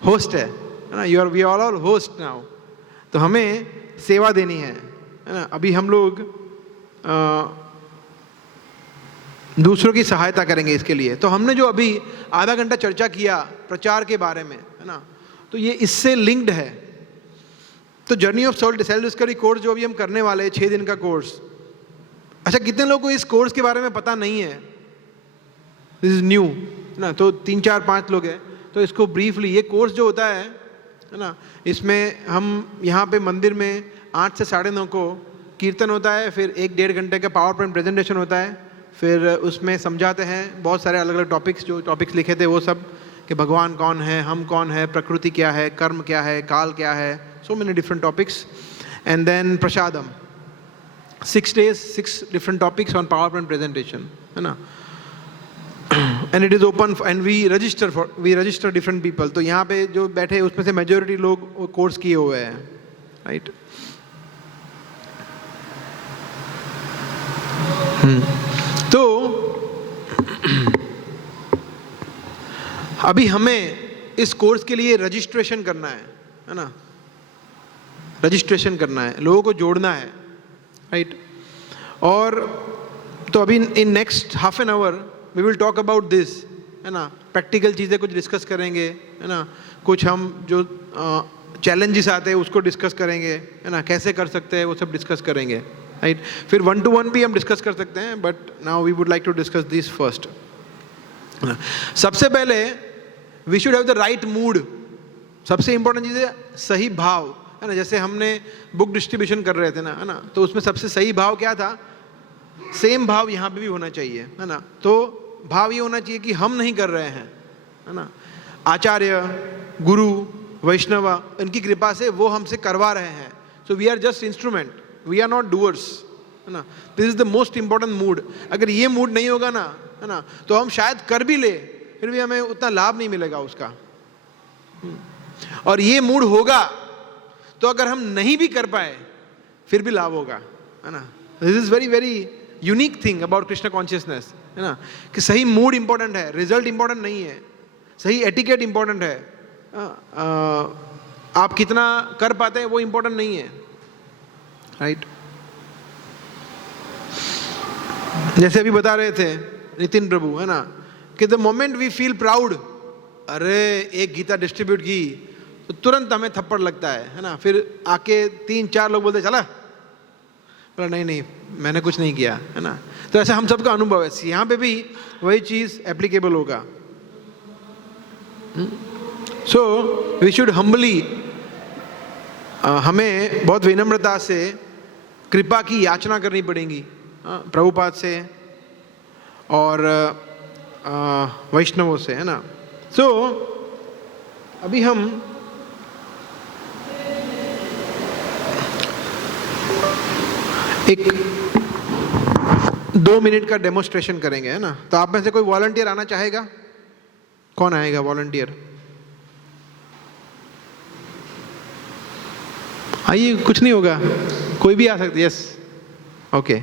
होस्ट है ना? We are all host now. तो हमें सेवा देनी है ना? अभी हम लोग दूसरों की सहायता करेंगे इसके लिए। तो हमने जो अभी आधा घंटा चर्चा किया प्रचार के बारे में, है ना? तो ये इससे लिंक्ड है। तो journey of self discovery course जो अभी हम करने वाले हैं, 6 दिन का कोर्स, अच्छा कितने लोगों को इस कोर्स के बारे में पता नहीं है? दिस इज न्यू, है ना? तो 3, 4, 5 लोग हैं। तो इसको ब्रीफली, ये कोर्स जो होता है ना, इसमें हम यहाँ पे मंदिर में 8 से 9:30 को कीर्तन होता है, फिर 1-1.5 घंटे का पावर पॉइंट प्रेजेंटेशन होता है, फिर उसमें समझाते हैं बहुत सारे अलग अलग टॉपिक्स, जो टॉपिक्स लिखे थे वो सब, कि भगवान कौन है, हम कौन है, प्रकृति क्या है, कर्म क्या है, काल क्या है, so many different topics. And then prasadam, 6 days, 6 different topics on PowerPoint presentation, है ना? And it is open and we register different people. तो यहाँ पे जो बैठे उसमें से मेजोरिटी लोग कोर्स किए हुए हैं, राइट? तो अभी हमें इस कोर्स के लिए रजिस्ट्रेशन करना है ना? रजिस्ट्रेशन करना है, लोगों को जोड़ना है, राइट? और तो अभी in next half an hour we will talk about this, है ना? प्रैक्टिकल चीज़ें कुछ डिस्कस करेंगे, है ना, कुछ हम जो चैलेंजेस आते हैं उसको डिस्कस करेंगे, है ना, कैसे कर सकते हैं वो सब डिस्कस करेंगे, राइट। फिर 1-to-1 भी हम डिस्कस कर सकते हैं, but now we would like to discuss this first. सबसे पहले we should have the right mood. सबसे इंपॉर्टेंट चीज़ है सही भाव, है ना। जैसे हमने बुक डिस्ट्रीब्यूशन कर रहे थे ना, है ना, तो उसमें सबसे सही भाव क्या था? सेम भाव यहाँ पे भी होना चाहिए, है ना। तो भाव ये होना चाहिए कि हम नहीं कर रहे हैं, है ना, आचार्य, गुरु, वैष्णव, इनकी कृपा से वो हमसे करवा रहे हैं। So we are just instrument, we are not doers, है ना। This is the most important mood. अगर ये मूड नहीं होगा ना, है ना, तो हम शायद कर भी ले, फिर भी हमें उतना लाभ नहीं मिलेगा उसका। और ये मूड होगा तो अगर हम नहीं भी कर पाए फिर भी लाभ होगा, है ना। This is very very unique thing about Krishna consciousness, है ना, कि सही मूड इंपॉर्टेंट है, रिजल्ट इंपॉर्टेंट नहीं है। सही एटिकेट इंपॉर्टेंट है, आप कितना कर पाते हैं वो इंपॉर्टेंट नहीं है, राइट। जैसे अभी बता रहे थे नितिन प्रभु, है ना, कि the moment we feel proud, अरे एक गीता डिस्ट्रीब्यूट की तो तुरंत हमें थप्पड़ लगता है ना। फिर आके 3-4 लोग बोलते चला, बोला नहीं नहीं मैंने कुछ नहीं किया, है ना। तो ऐसा हम सबका अनुभव है, यहाँ पे भी वही चीज़ एप्लीकेबल होगा। सो वी शुड हम्बली, हमें बहुत विनम्रता से कृपा की याचना करनी पड़ेगी प्रभुपाद से और वैष्णवों से, है ना। सो अभी हम एक 2 मिनट का डेमोस्ट्रेशन करेंगे, है ना। तो आप में से कोई वॉलंटियर आना चाहेगा? कौन आएगा वॉलंटियर? आइए, कुछ नहीं होगा, कोई भी आ सकता है। Yes, okay.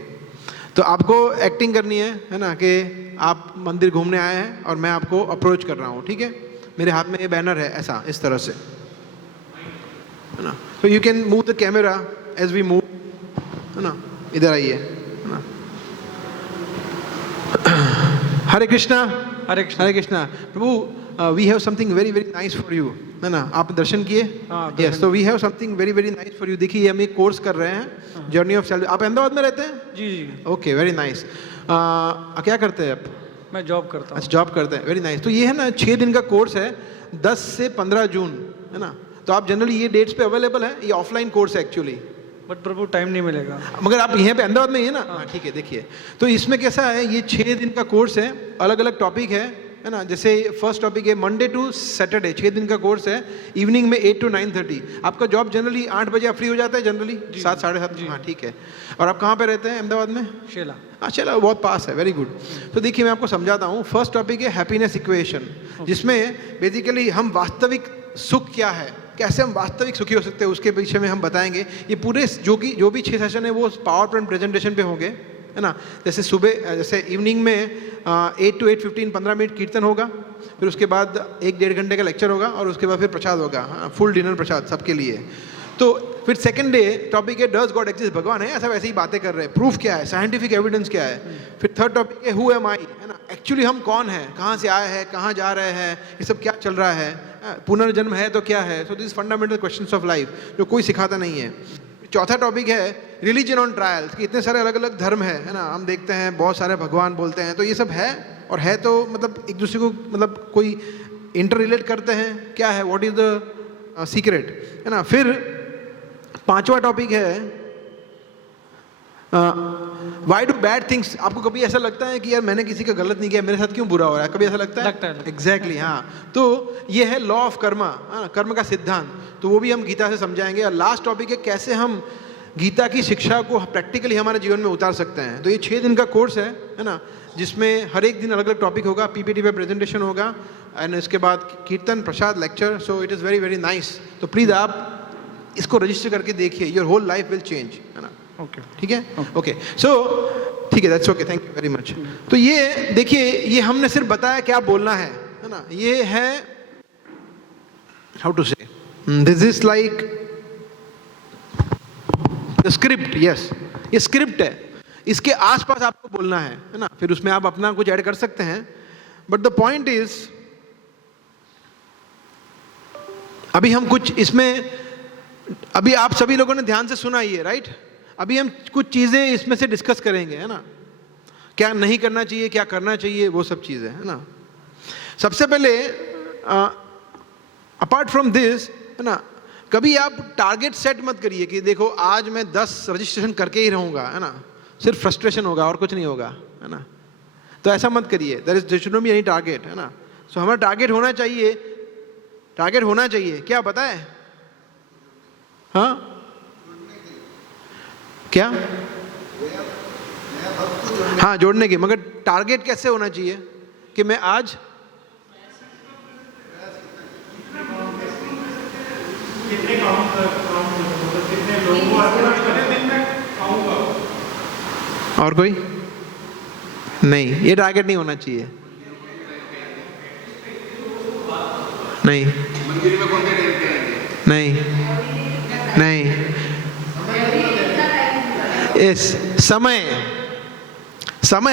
तो आपको एक्टिंग करनी है ना, कि आप मंदिर घूमने आए हैं और मैं आपको अप्रोच कर रहा हूँ, ठीक है। मेरे हाथ में ये बैनर है, ऐसा इस तरह से, है ना। तो you can move the camera as we move, है ना। इधर आइए, है ना। हरे कृष्णा, हरे कृष्णा। हरे कृष्णा। प्रभु, we have something very very nice for you, है ना। आप दर्शन किए? यस, तो we have something very very nice for you. देखिए हम एक कोर्स कर रहे हैं, जर्नी ऑफ सेल्फ। आप अहमदाबाद में रहते हैं? जी जी, ओके, वेरी नाइस। क्या करते हैं आप? मैं जॉब करता हूँ। अच्छा, जॉब करते हैं, वेरी नाइस। तो ये है ना 6 दिन का कोर्स है, 10 से 15 जून, है ना। तो आप जनरली ये डेट्स पे अवेलेबल है, ये ऑफलाइन कोर्स है एक्चुअली, बट प्रभु टाइम नहीं मिलेगा। मगर आप यहाँ पे अहमदाबाद में ही है ना। हाँ ठीक है। देखिए तो इसमें कैसा है, ये 6 दिन का कोर्स है, अलग अलग टॉपिक है ना। जैसे फर्स्ट टॉपिक है मंडे टू सैटरडे, 6 दिन का कोर्स है, इवनिंग में 8 to 9:30। आपका जॉब जनरली 8 बजे आप फ्री हो जाता है जनरली, 7 साढ़े 7। हाँ ठीक है। और आप कहाँ पे रहते हैं अहमदाबाद में? शेला। हाँ चला, बहुत पास है, वेरी गुड। तो देखिए मैं आपको समझाता हूँ। फर्स्ट टॉपिक है हैप्पीनेस इक्वेशन, जिसमें बेसिकली हम वास्तविक सुख क्या है, कैसे हम वास्तविक सुखी हो सकते हैं, उसके पीछे में हम बताएंगे। ये पूरे जो भी 6 सेशन है वो पावर पॉइंट प्रेजेंटेशन पे होंगे, है ना। जैसे सुबह, जैसे इवनिंग में 8 to 8:15 15 मिनट कीर्तन होगा, फिर उसके बाद 1-1.5 घंटे का लेक्चर होगा, और उसके बाद फिर प्रसाद होगा, फुल डिनर प्रसाद सबके लिए। तो फिर सेकंड डे टॉपिक है डज गॉड एग्जिस्ट, भगवान है ऐसा, वैसे ही बातें कर रहे हैं, प्रूफ क्या है, साइंटिफिक एविडेंस क्या है। फिर थर्ड टॉपिक है हु एम आई, है ना, एक्चुअली हम कौन है, कहाँ से आए हैं, कहाँ जा रहे हैं, ये सब क्या चल रहा है, पुनर्जन्म है तो क्या है। So this fundamental questions of life जो कोई सिखाता नहीं है। चौथा टॉपिक है रिलीजन ऑन ट्रायल्स, कि इतने सारे अलग अलग धर्म है ना, हम देखते हैं बहुत सारे भगवान बोलते हैं, तो ये सब है, और है तो मतलब एक दूसरे को मतलब कोई इंटर रिलेट करते हैं, क्या है, व्हाट इज द सीक्रेट, है ना। फिर 5वां टॉपिक है वाई डू बैड थिंग्स। आपको कभी ऐसा लगता है कि यार मैंने किसी का गलत नहीं किया, मेरे साथ क्यों बुरा हो रहा है, कभी ऐसा लगता है? लगता है। एग्जैक्टली हाँ। तो ये है लॉ ऑफ कर्मा, कर्म का सिद्धांत, तो वो भी हम गीता से समझाएंगे। और लास्ट टॉपिक है कैसे हम गीता की शिक्षा को प्रैक्टिकली हमारे जीवन में उतार सकते हैं। तो ये 6 दिन का कोर्स है ना, जिसमें हर एक दिन अलग अलग टॉपिक होगा, पीपीटी पे प्रेजेंटेशन होगा, एंड इसके बाद कीर्तन, प्रसाद, lecture. So it is very very nice. तो प्लीज़ आप इसको रजिस्टर करके देखिए, your whole life will change, है ना। ओके, ठीक है, ओके। सो ठीक है, that's okay, thank you very much. तो ये देखिए, ये हमने सिर्फ बताया क्या बोलना है ना। ये है हाउ टू से, this is like the script. Yes, ये स्क्रिप्ट है, इसके आसपास आपको बोलना है ना। फिर उसमें आप अपना कुछ ऐड कर सकते हैं, बट द पॉइंट इज अभी हम कुछ इसमें, अभी आप सभी लोगों ने ध्यान से सुना ही है, राइट? अभी हम कुछ चीज़ें इसमें से डिस्कस करेंगे, है ना? क्या नहीं करना चाहिए, क्या करना चाहिए, वो सब चीज़ें, है ना? सबसे पहले अपार्ट फ्रॉम दिस, है ना, कभी आप टारगेट सेट मत करिए कि देखो आज मैं 10 रजिस्ट्रेशन करके ही रहूँगा, है ना, सिर्फ फ्रस्ट्रेशन होगा और कुछ नहीं होगा, है ना? तो ऐसा मत करिए, there should not be any target, है ना? सो हमारा टारगेट होना चाहिए, टारगेट होना चाहिए क्या पता है? हाँ, क्या? हाँ, जोड़ने की, मगर टारगेट कैसे होना चाहिए कि मैं आज और कोई नहीं, ये टारगेट नहीं होना चाहिए। नहीं नहीं नहीं, इस समय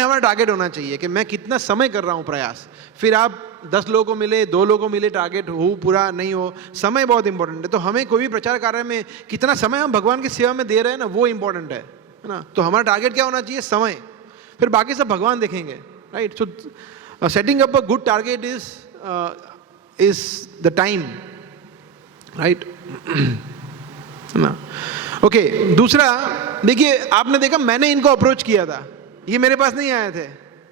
हमारा टारगेट होना चाहिए कि मैं कितना समय कर रहा हूं प्रयास। फिर आप 10 लोगों को मिले, 2 लोगों को मिले, टारगेट हो पूरा नहीं हो, समय बहुत इंपॉर्टेंट है। तो हमें कोई भी प्रचार कार्य में कितना समय हम भगवान की सेवा में दे रहे हैं ना, वो इंपॉर्टेंट है ना? तो हमारा टारगेट क्या होना चाहिए? समय। फिर बाकी सब भगवान देखेंगे, right? So setting up a good target is the time, right? ना, ओके। दूसरा देखिए, आपने देखा मैंने इनको अप्रोच किया था, ये मेरे पास नहीं आए थे,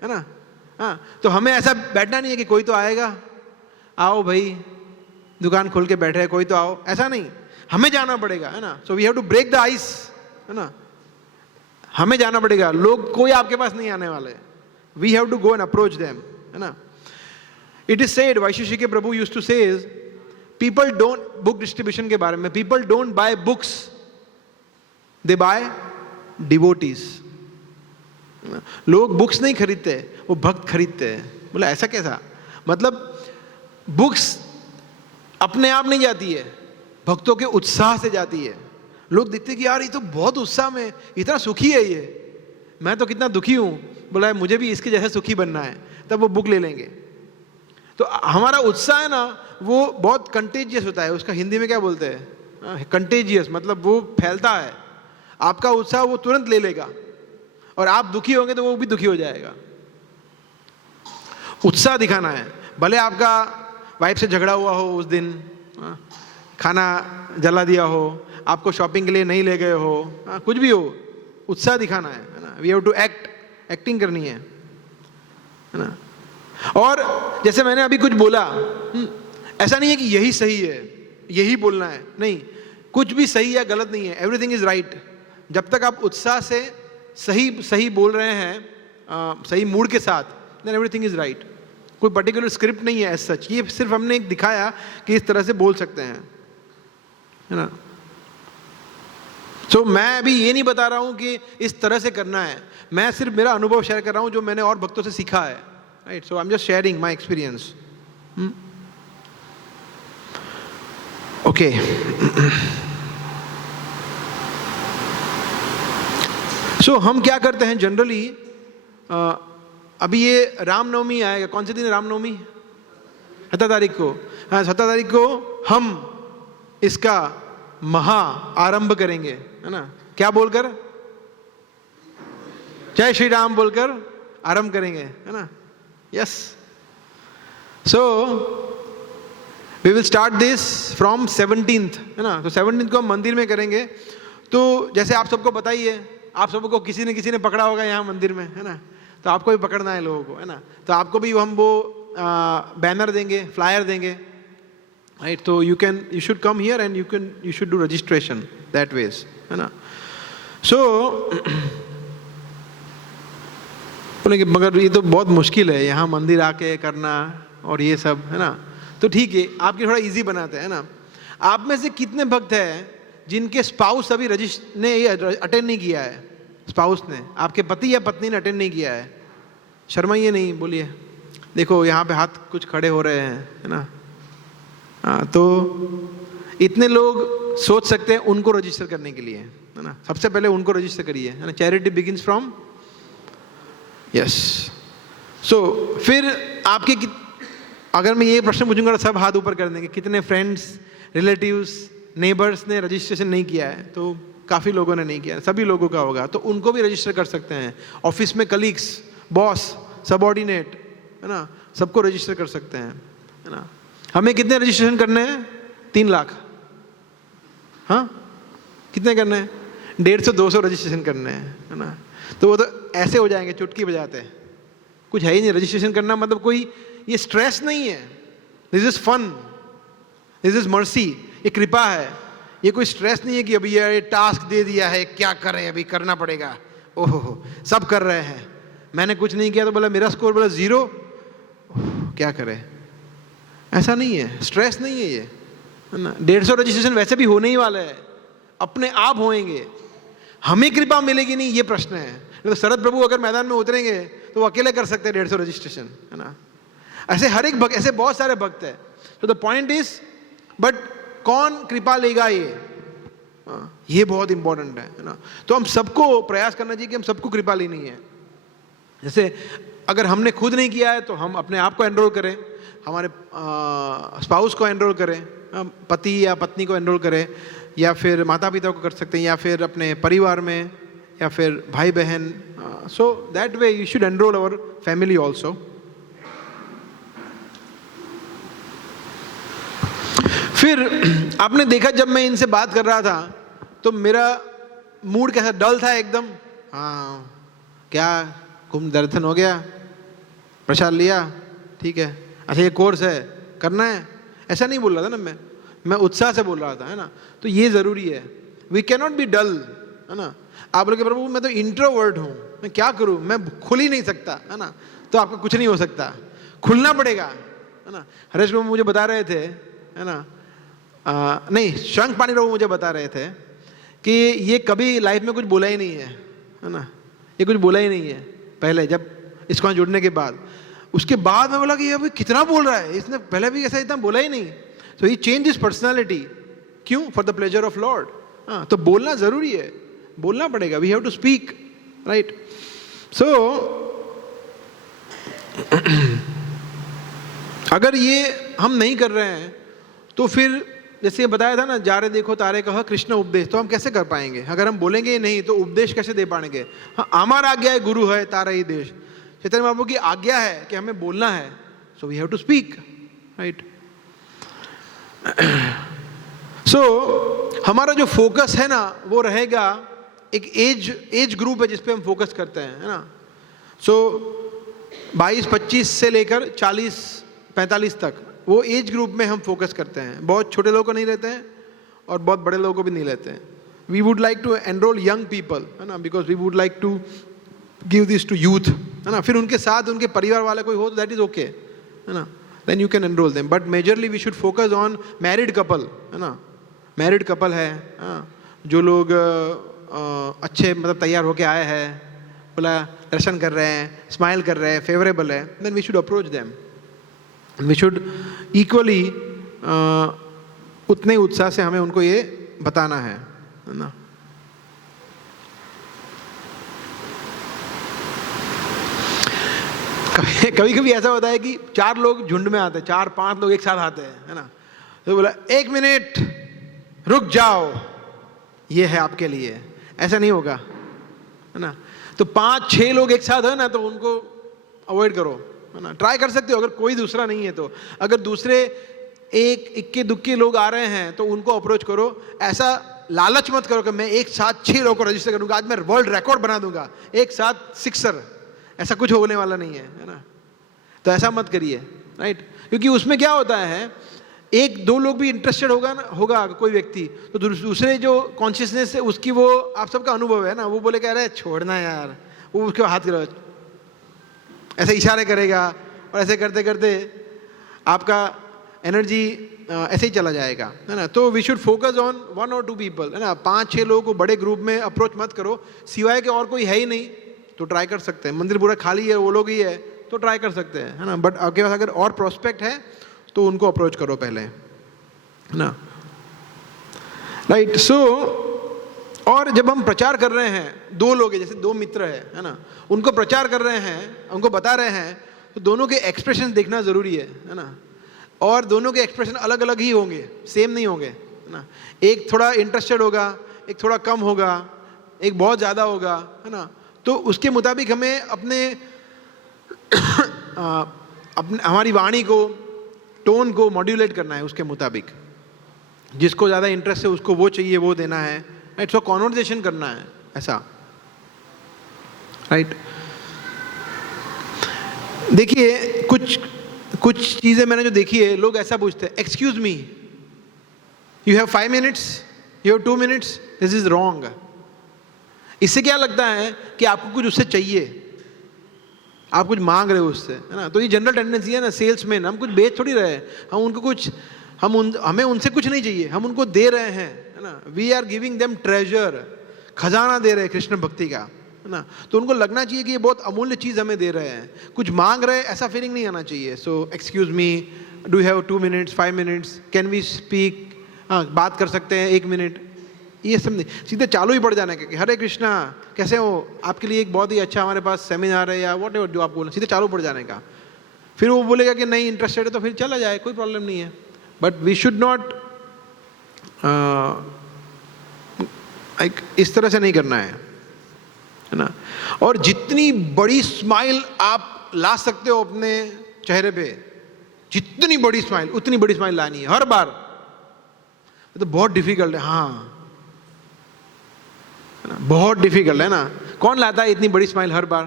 है ना? हाँ, तो हमें ऐसा बैठना नहीं है कि कोई तो आएगा, आओ भाई दुकान खोल के बैठे हैं, कोई तो आओ, ऐसा नहीं, हमें जाना पड़ेगा, है ना? So we have to break the ice, है ना? हमें जाना पड़ेगा, लोग कोई आपके पास नहीं आने वाले, we have to go and approach them, है ना? इट इज सेड, वैशेषिक के Prabhu used to say, people don't, book distribution के बारे में, people don't buy books, they buy devotees. लोग बुक्स नहीं खरीदते, वो भक्त खरीदते हैं। बोला ऐसा कैसा? मतलब बुक्स अपने आप नहीं जाती है, भक्तों के उत्साह से जाती है। लोग देखते कि यार ये तो बहुत उत्साह में, इतना सुखी है ये, मैं तो कितना दुखी हूं, बोला मुझे भी इसके जैसे सुखी बनना है, तब वो बुक ले लेंगे। तो हमारा उत्साह है ना, वो बहुत कंटेजियस होता है, उसका हिंदी में क्या बोलते हैं? कंटेजियस, मतलब वो फैलता है। आपका उत्साह वो तुरंत ले लेगा, और आप दुखी होंगे तो वो भी दुखी हो जाएगा। उत्साह दिखाना है, भले आपका वाइफ से झगड़ा हुआ हो, उस दिन खाना जला दिया हो, आपको शॉपिंग के लिए नहीं ले गए हो, कुछ भी हो, उत्साह दिखाना है ना? We have to act, acting करनी है ना? और जैसे मैंने अभी कुछ बोला, ऐसा नहीं है कि यही सही है, यही बोलना है, नहीं, कुछ भी सही या गलत नहीं है, एवरीथिंग इज राइट। जब तक आप उत्साह से सही बोल रहे हैं, सही मूड के साथ, देन एवरीथिंग इज राइट। कोई पर्टिकुलर स्क्रिप्ट नहीं है एज सच, ये सिर्फ हमने एक दिखाया कि इस तरह से बोल सकते हैं, है ना? सो मैं अभी ये नहीं बता रहा हूं कि इस तरह से करना है, मैं सिर्फ मेरा अनुभव शेयर कर रहा हूं जो मैंने और भक्तों से सीखा है, right? So I am just sharing my experience. Okay, so हम क्या करते हैं जनरली, अभी ये रामनवमी आएगा, कौन से दिन है रामनवमी? 17 तारीख को। हाँ, 17 तारीख को हम इसका महा आरंभ करेंगे, है ना? क्या बोलकर? जय श्री राम बोलकर आरंभ करेंगे, है ना? Yes. So we will start this from 17th, है ना? तो 17th को हम मंदिर में करेंगे। तो जैसे आप सबको पता ही है, आप सबको किसी ने पकड़ा होगा यहाँ मंदिर में, है ना? तो आपको भी पकड़ना है लोगों को, है ना? तो आपको भी हम वो बैनर देंगे, फ्लायर देंगे, राइट? तो you should come here and you should do registration that ways, है ना? So बोलेंगे मगर ये तो बहुत मुश्किल है यहाँ मंदिर आके करना और ये सब, है ना? तो ठीक है, आपके थोड़ा इजी बनाते हैं ना। आप में से कितने भक्त हैं जिनके स्पाउस अभी अटेंड नहीं किया है? स्पाउस ने, आपके पति या पत्नी ने अटेंड नहीं किया है? शर्माइए नहीं, बोलिए। देखो यहाँ पे हाथ कुछ खड़े हो रहे हैं, है ना? हाँ, तो इतने लोग सोच सकते हैं उनको रजिस्टर करने के लिए, है ना? सबसे पहले उनको रजिस्टर करिए, है ना? Charity begins from, yes. So फिर अगर मैं ये प्रश्न पूछूंगा तो सब हाथ ऊपर कर देंगे, कितने फ्रेंड्स, रिलेटिव्स, नेबर्स ने रजिस्ट्रेशन नहीं किया है? तो काफ़ी लोगों ने नहीं किया, सभी लोगों का होगा, तो उनको भी रजिस्टर कर सकते हैं। ऑफिस में कलीग्स, बॉस, सबऑर्डिनेट, है ना, सबको रजिस्टर कर सकते हैं, है ना। हमें कितने रजिस्ट्रेशन करने हैं? 3 लाख। हाँ, कितने करने हैं? 150-200 रजिस्ट्रेशन करने हैं, है ना। तो वो तो ऐसे हो जाएंगे चुटकी बजाते, कुछ है ही नहीं। रजिस्ट्रेशन करना मतलब कोई ये स्ट्रेस नहीं है, this is fun, this is mercy, ये कृपा है। ये कोई स्ट्रेस नहीं है कि अभी ये टास्क दे दिया है, क्या करें, अभी करना पड़ेगा। ओहो, सब कर रहे हैं, मैंने कुछ नहीं किया तो बोला मेरा स्कोर बोला 0, क्या करें? ऐसा नहीं है, स्ट्रेस नहीं है ये, है ना। 150 रजिस्ट्रेशन वैसे भी होने ही वाले हैं, अपने आप होएंगे। हमें कृपा मिलेगी नहीं, ये प्रश्न है। तो शरद प्रभु अगर मैदान में उतरेंगे तो वो अकेले कर सकते हैं 150 रजिस्ट्रेशन, है ना। ऐसे हर एक भक्त, ऐसे बहुत सारे भक्त है। तो द पॉइंट इज, बट कौन कृपा लेगा ये बहुत इंपॉर्टेंट है ना। तो हम सबको प्रयास करना चाहिए कि हम सबको कृपा लेनी है। जैसे अगर हमने खुद नहीं किया है तो हम अपने आप को एनरोल करें, हमारे स्पाउस को एनरोल करें, पति या पत्नी को एनरोल करें, या फिर माता पिता को कर सकते हैं, या फिर अपने परिवार में, या फिर भाई बहन। So that way you should enrol our family also. फिर आपने देखा जब मैं इनसे बात कर रहा था तो मेरा मूड कैसा डल था एकदम। हाँ, क्या कुंभ दर्शन हो गया, प्रसाद लिया, ठीक है, अच्छा ये कोर्स है, करना है, ऐसा नहीं बोल रहा था ना मैं उत्साह से बोल रहा था, है ना। तो ये ज़रूरी है, वी कैन नॉट बी डल, है ना। आप बोलोगे प्रभु मैं तो इंट्रोवर्ट हूँ, मैं क्या करूँ, मैं खुल ही नहीं सकता, है ना। तो आपका कुछ नहीं हो सकता, खुलना पड़ेगा, है ना। हरेश प्रभु मुझे बता रहे थे, है ना, नहीं शंख पानी प्रभु मुझे बता रहे थे कि ये कभी लाइफ में कुछ बोला ही नहीं है ना, ये कुछ बोला ही नहीं है पहले, जब इसको जुड़ने के बाद। उसके बाद मैं बोला कि ये अभी कितना बोल रहा है, इसने पहले भी ऐसा इतना बोला ही नहीं। So he change his personality, क्यों? For the pleasure of lord. हाँ, तो बोलना जरूरी है, बोलना पड़ेगा, we have to speak, right. So अगर ये हम नहीं कर रहे हैं तो फिर जैसे ये बताया था ना, जा रे देखो तारे कहा कृष्ण उपदेश, तो हम कैसे कर पाएंगे? अगर हम बोलेंगे ही नहीं तो उपदेश कैसे दे पाएंगे? हाँ, हमारा आज्ञा है गुरु है तारा ही देश, चैतन्य बाबू की आज्ञा है कि हमें बोलना है, so we have to speak, right. So हमारा जो फोकस है ना वो रहेगा, एक एज ग्रुप है जिसपे हम फोकस करते हैं, है ना। सो 22-25 से लेकर 40-45 तक वो एज ग्रुप में हम फोकस करते हैं। बहुत छोटे लोगों को नहीं लेते हैं और बहुत बड़े लोगों को भी नहीं लेते हैं। We would like to enrol young people, है ना, because we would like to give this to youth, है ना। फिर उनके साथ उनके परिवार वाला कोई हो तो दैट इज ओके, है ना, then you can enrol them. But majorly we should focus on married couple, है ना। मैरिड कपल है, जो लोग अच्छे मतलब तैयार होके आए हैं, बोला दर्शन कर रहे हैं, स्माइल कर रहे हैं, फेवरेबल है, then we should approach them. We should equally उतने उत्साह से हमें उनको ये बताना है ना। कभी कभी ऐसा होता है कि 4 लोग झुंड में आते हैं, 4-5 लोग एक साथ आते हैं, है ना। तो बोला 1 मिनट रुक जाओ, ये है आपके लिए, ऐसा नहीं होगा, है ना। तो 5-6 लोग एक साथ है ना, तो उनको अवॉइड करो, है ना। ट्राई कर सकते हो अगर कोई दूसरा नहीं है तो। अगर दूसरे एक इक्के दुक्के लोग आ रहे हैं तो उनको अप्रोच करो। ऐसा लालच मत करो कि मैं एक साथ 6 लोगों को रजिस्टर करूंगा, आज मैं वर्ल्ड रिकॉर्ड बना दूंगा, एक साथ 6, ऐसा कुछ होने वाला नहीं है ना। तो ऐसा मत करिए, राइट। क्योंकि उसमें क्या होता है, 1-2 लोग भी इंटरेस्टेड होगा कोई व्यक्ति, तो दूसरे जो कॉन्शियसनेस है उसकी, वो आप सबका अनुभव है ना, वो बोले कह रहे छोड़ना यार, वो उसके हाथ करो, ऐसे इशारे करेगा, और ऐसे करते करते आपका एनर्जी ऐसे ही चला जाएगा, है ना। तो we should focus on 1 or 2 people, है ना। 5-6 लोगों को बड़े ग्रुप में अप्रोच मत करो, सिवाय के और कोई है ही नहीं तो ट्राई कर सकते हैं। मंदिर पूरा खाली है, वो लोग ही है तो ट्राई कर सकते हैं, है ना। बट आपके पास अगर और प्रोस्पेक्ट है तो उनको अप्रोच करो पहले, है ना, राइट। सो और जब हम प्रचार कर रहे हैं, 2 लोग हैं, जैसे 2 मित्र है ना, उनको प्रचार कर रहे हैं, उनको बता रहे हैं, तो दोनों के एक्सप्रेशन देखना जरूरी है ना। और दोनों के एक्सप्रेशन अलग अलग ही होंगे, सेम नहीं होंगे, है ना। एक थोड़ा इंटरेस्टेड होगा, एक थोड़ा कम होगा, एक बहुत ज़्यादा होगा, है ना। तो उसके मुताबिक हमें अपने हमारी वाणी को, टोन को मॉड्यूलेट करना है उसके मुताबिक। जिसको ज़्यादा इंटरेस्ट है उसको वो चाहिए, वो देना है, राइट। सो कॉन्वर्सेशन करना है ऐसा, राइट। देखिए कुछ चीज़ें मैंने जो देखी है, लोग ऐसा पूछते हैं, excuse me, you have 5 minutes, you have 2 minutes, this is wrong. इससे क्या लगता है कि आपको कुछ उससे चाहिए, आप कुछ मांग रहे हो उससे, है ना। तो ये जनरल टेंडेंसी है ना, सेल्समैन, हम कुछ बेच थोड़ी रहे हैं, हम उनको कुछ, हमें उनसे कुछ नहीं चाहिए, हम उनको दे रहे हैं, है ना। We are giving them treasure, खजाना दे रहे हैं कृष्ण भक्ति का, है ना। तो उनको लगना चाहिए कि ये बहुत अमूल्य चीज़ हमें दे रहे हैं, कुछ मांग रहे हैं ऐसा फीलिंग नहीं आना चाहिए। So excuse me, do have 2 minutes, 5 minutes, can we speak, हाँ बात कर सकते हैं 1 minute, ये सब नहीं, सीधे चालू ही पड़ जाना है कि हरे कृष्णा कैसे हो, आपके लिए एक बहुत ही अच्छा हमारे पास सेमिनार है या वॉट एवर जो आप बोलें, सीधे चालू पड़ जाने का। फिर वो बोलेगा कि नहीं इंटरेस्टेड है तो फिर चला जाए, कोई प्रॉब्लम नहीं है। बट वी शुड नॉट, इस तरह से नहीं करना है ना। और जितनी बड़ी स्माइल आप ला सकते हो अपने चेहरे पे, जितनी बड़ी स्माइल, उतनी बड़ी स्माइल लानी है हर बार। तो बहुत डिफिकल्ट है, हाँ बहुत डिफिकल्ट है ना। कौन लाता है इतनी बड़ी स्माइल हर बार,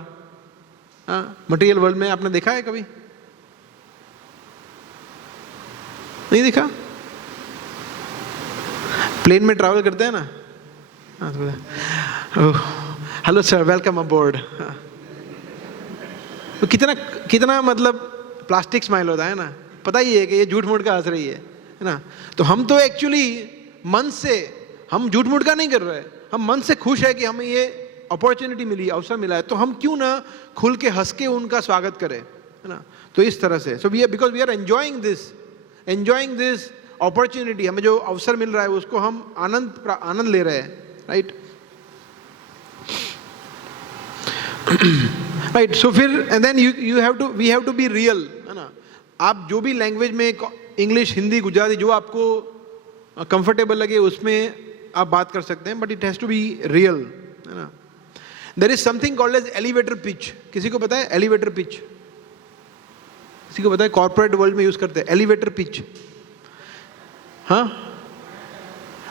हाँ मटेरियल वर्ल्ड में आपने देखा है कभी? नहीं देखा? प्लेन में ट्रैवल करते हैं ना, हेलो सर वेलकम अबोर्ड, तो कितना मतलब प्लास्टिक स्माइल होता है ना, पता ही है कि ये झूठ मूठ का हंस रही है ना। तो हम तो एक्चुअली मन से, हम झूठ मूठ का नहीं कर रहे, हम मन से खुश है कि हमें ये अपॉर्चुनिटी मिली, अवसर मिला है, तो हम क्यों ना खुल के हंस के उनका स्वागत करें, है ना। तो इस तरह से, so we are, because we are enjoying this opportunity, हमें जो अवसर मिल रहा है उसको हम आनंद ले रहे हैं, राइट। राइट, सो फिर and then we have to be real, है ना। आप जो भी लैंग्वेज में, इंग्लिश, हिंदी, गुजराती, जो आपको कंफर्टेबल लगे उसमें आप बात कर सकते हैं, but it has to be real, है ना। There is something called as elevator pitch. किसी को पता है एलिवेटर पिच? किसी को पता है? कॉर्पोरेट वर्ल्ड में यूज करते हैं एलिवेटर पिच। हाँ,